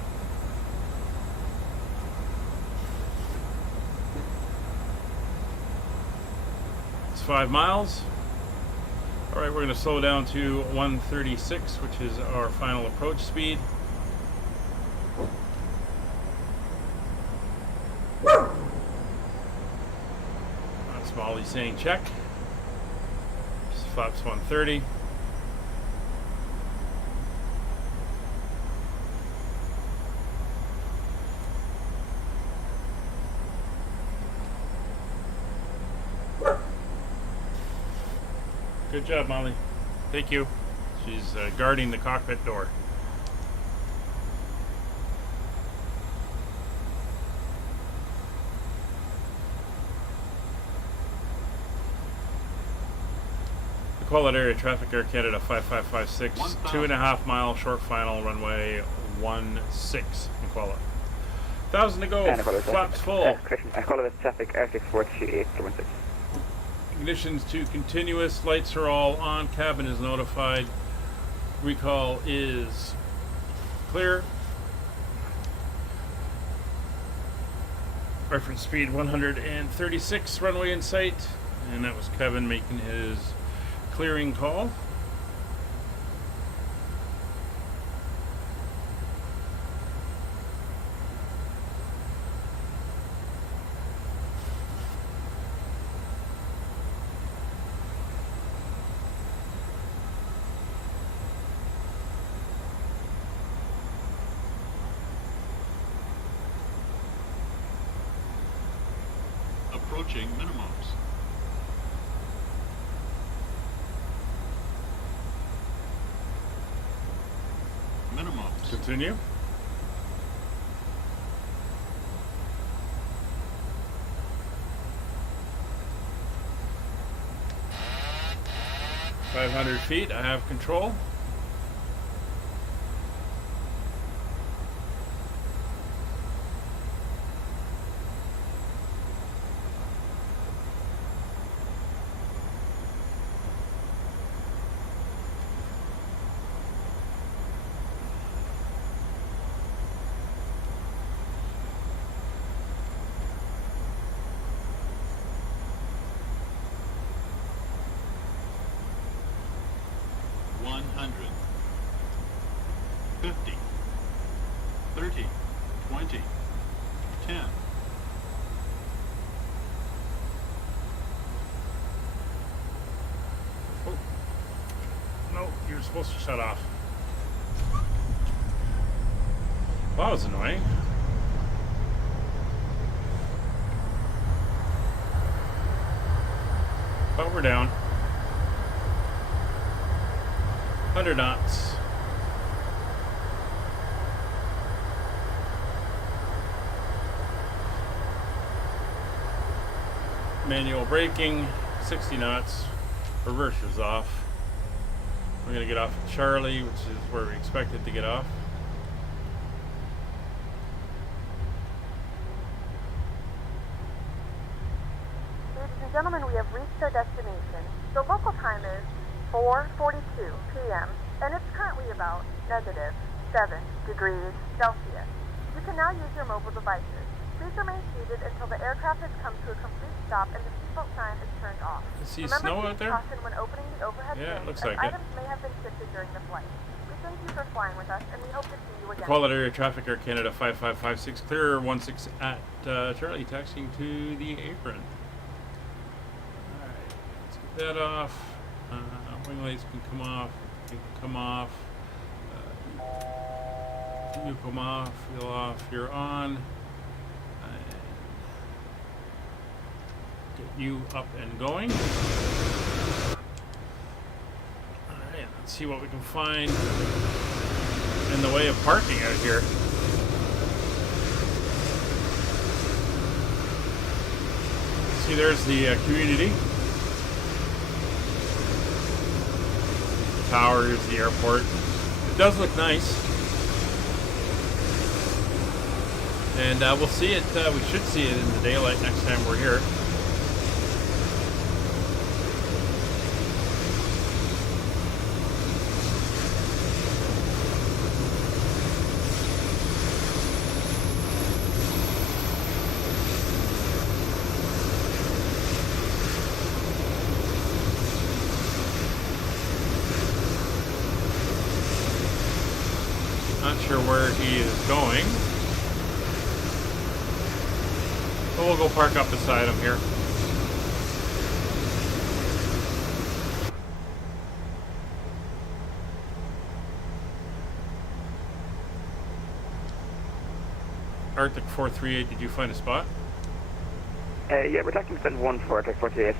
It's 5 miles. All right, we're going to slow down to 136, which is our final approach speed. That's Molly saying check. Just flaps 130. Good job, Molly. Thank you. She's guarding the cockpit door. Iqaluit Area Traffic Air Canada 5556, 2.5 mile short final, runway 16 Iqaluit. 1,000 to go, flaps full. Iqaluit traffic Air 648, 16. Ignitions to continuous, lights are all on, cabin is notified, recall is clear. Reference speed 136, runway in sight, and that was Kevin making his clearing call. approaching minimums. Minimums. Continue. .500 feet, I have control. Supposed to shut off. Well, that was annoying. But we're down. 100 knots. Manual braking, 60 knots. Reverse is off. We're going to get off at Charlie, which is where we expected to get off. Ladies and gentlemen, we have reached our destination. The local time is 4:42 p.m. and it's currently about -7 degrees Celsius. You can now use your mobile devices. Please remain seated until the aircraft has come to a complete stop and the seatbelt sign is turned off. See Remember snow to out use there? caution when opening the overhead Yeah, it bins, looks as like it. items may have been shifted during the flight. We thank you for flying with us and we hope to see you again. Quality Air Traffic Air Canada 5556 clear 16 at Charlie, taxiing to the apron. Alright, let's get that off. Wing lights can come off. You can come off. You come off. Feel off. You're on. Get you up and going. Alright, let's see what we can find in the way of parking out here. See, there's the community. The tower is the airport. It does look nice. And we'll see it, we should see it in the daylight next time we're here. Not sure where he is going. But we'll go park up beside him here. Arctic 438, did you find a spot? Yeah, we're taking descent 1 for Arctic 438.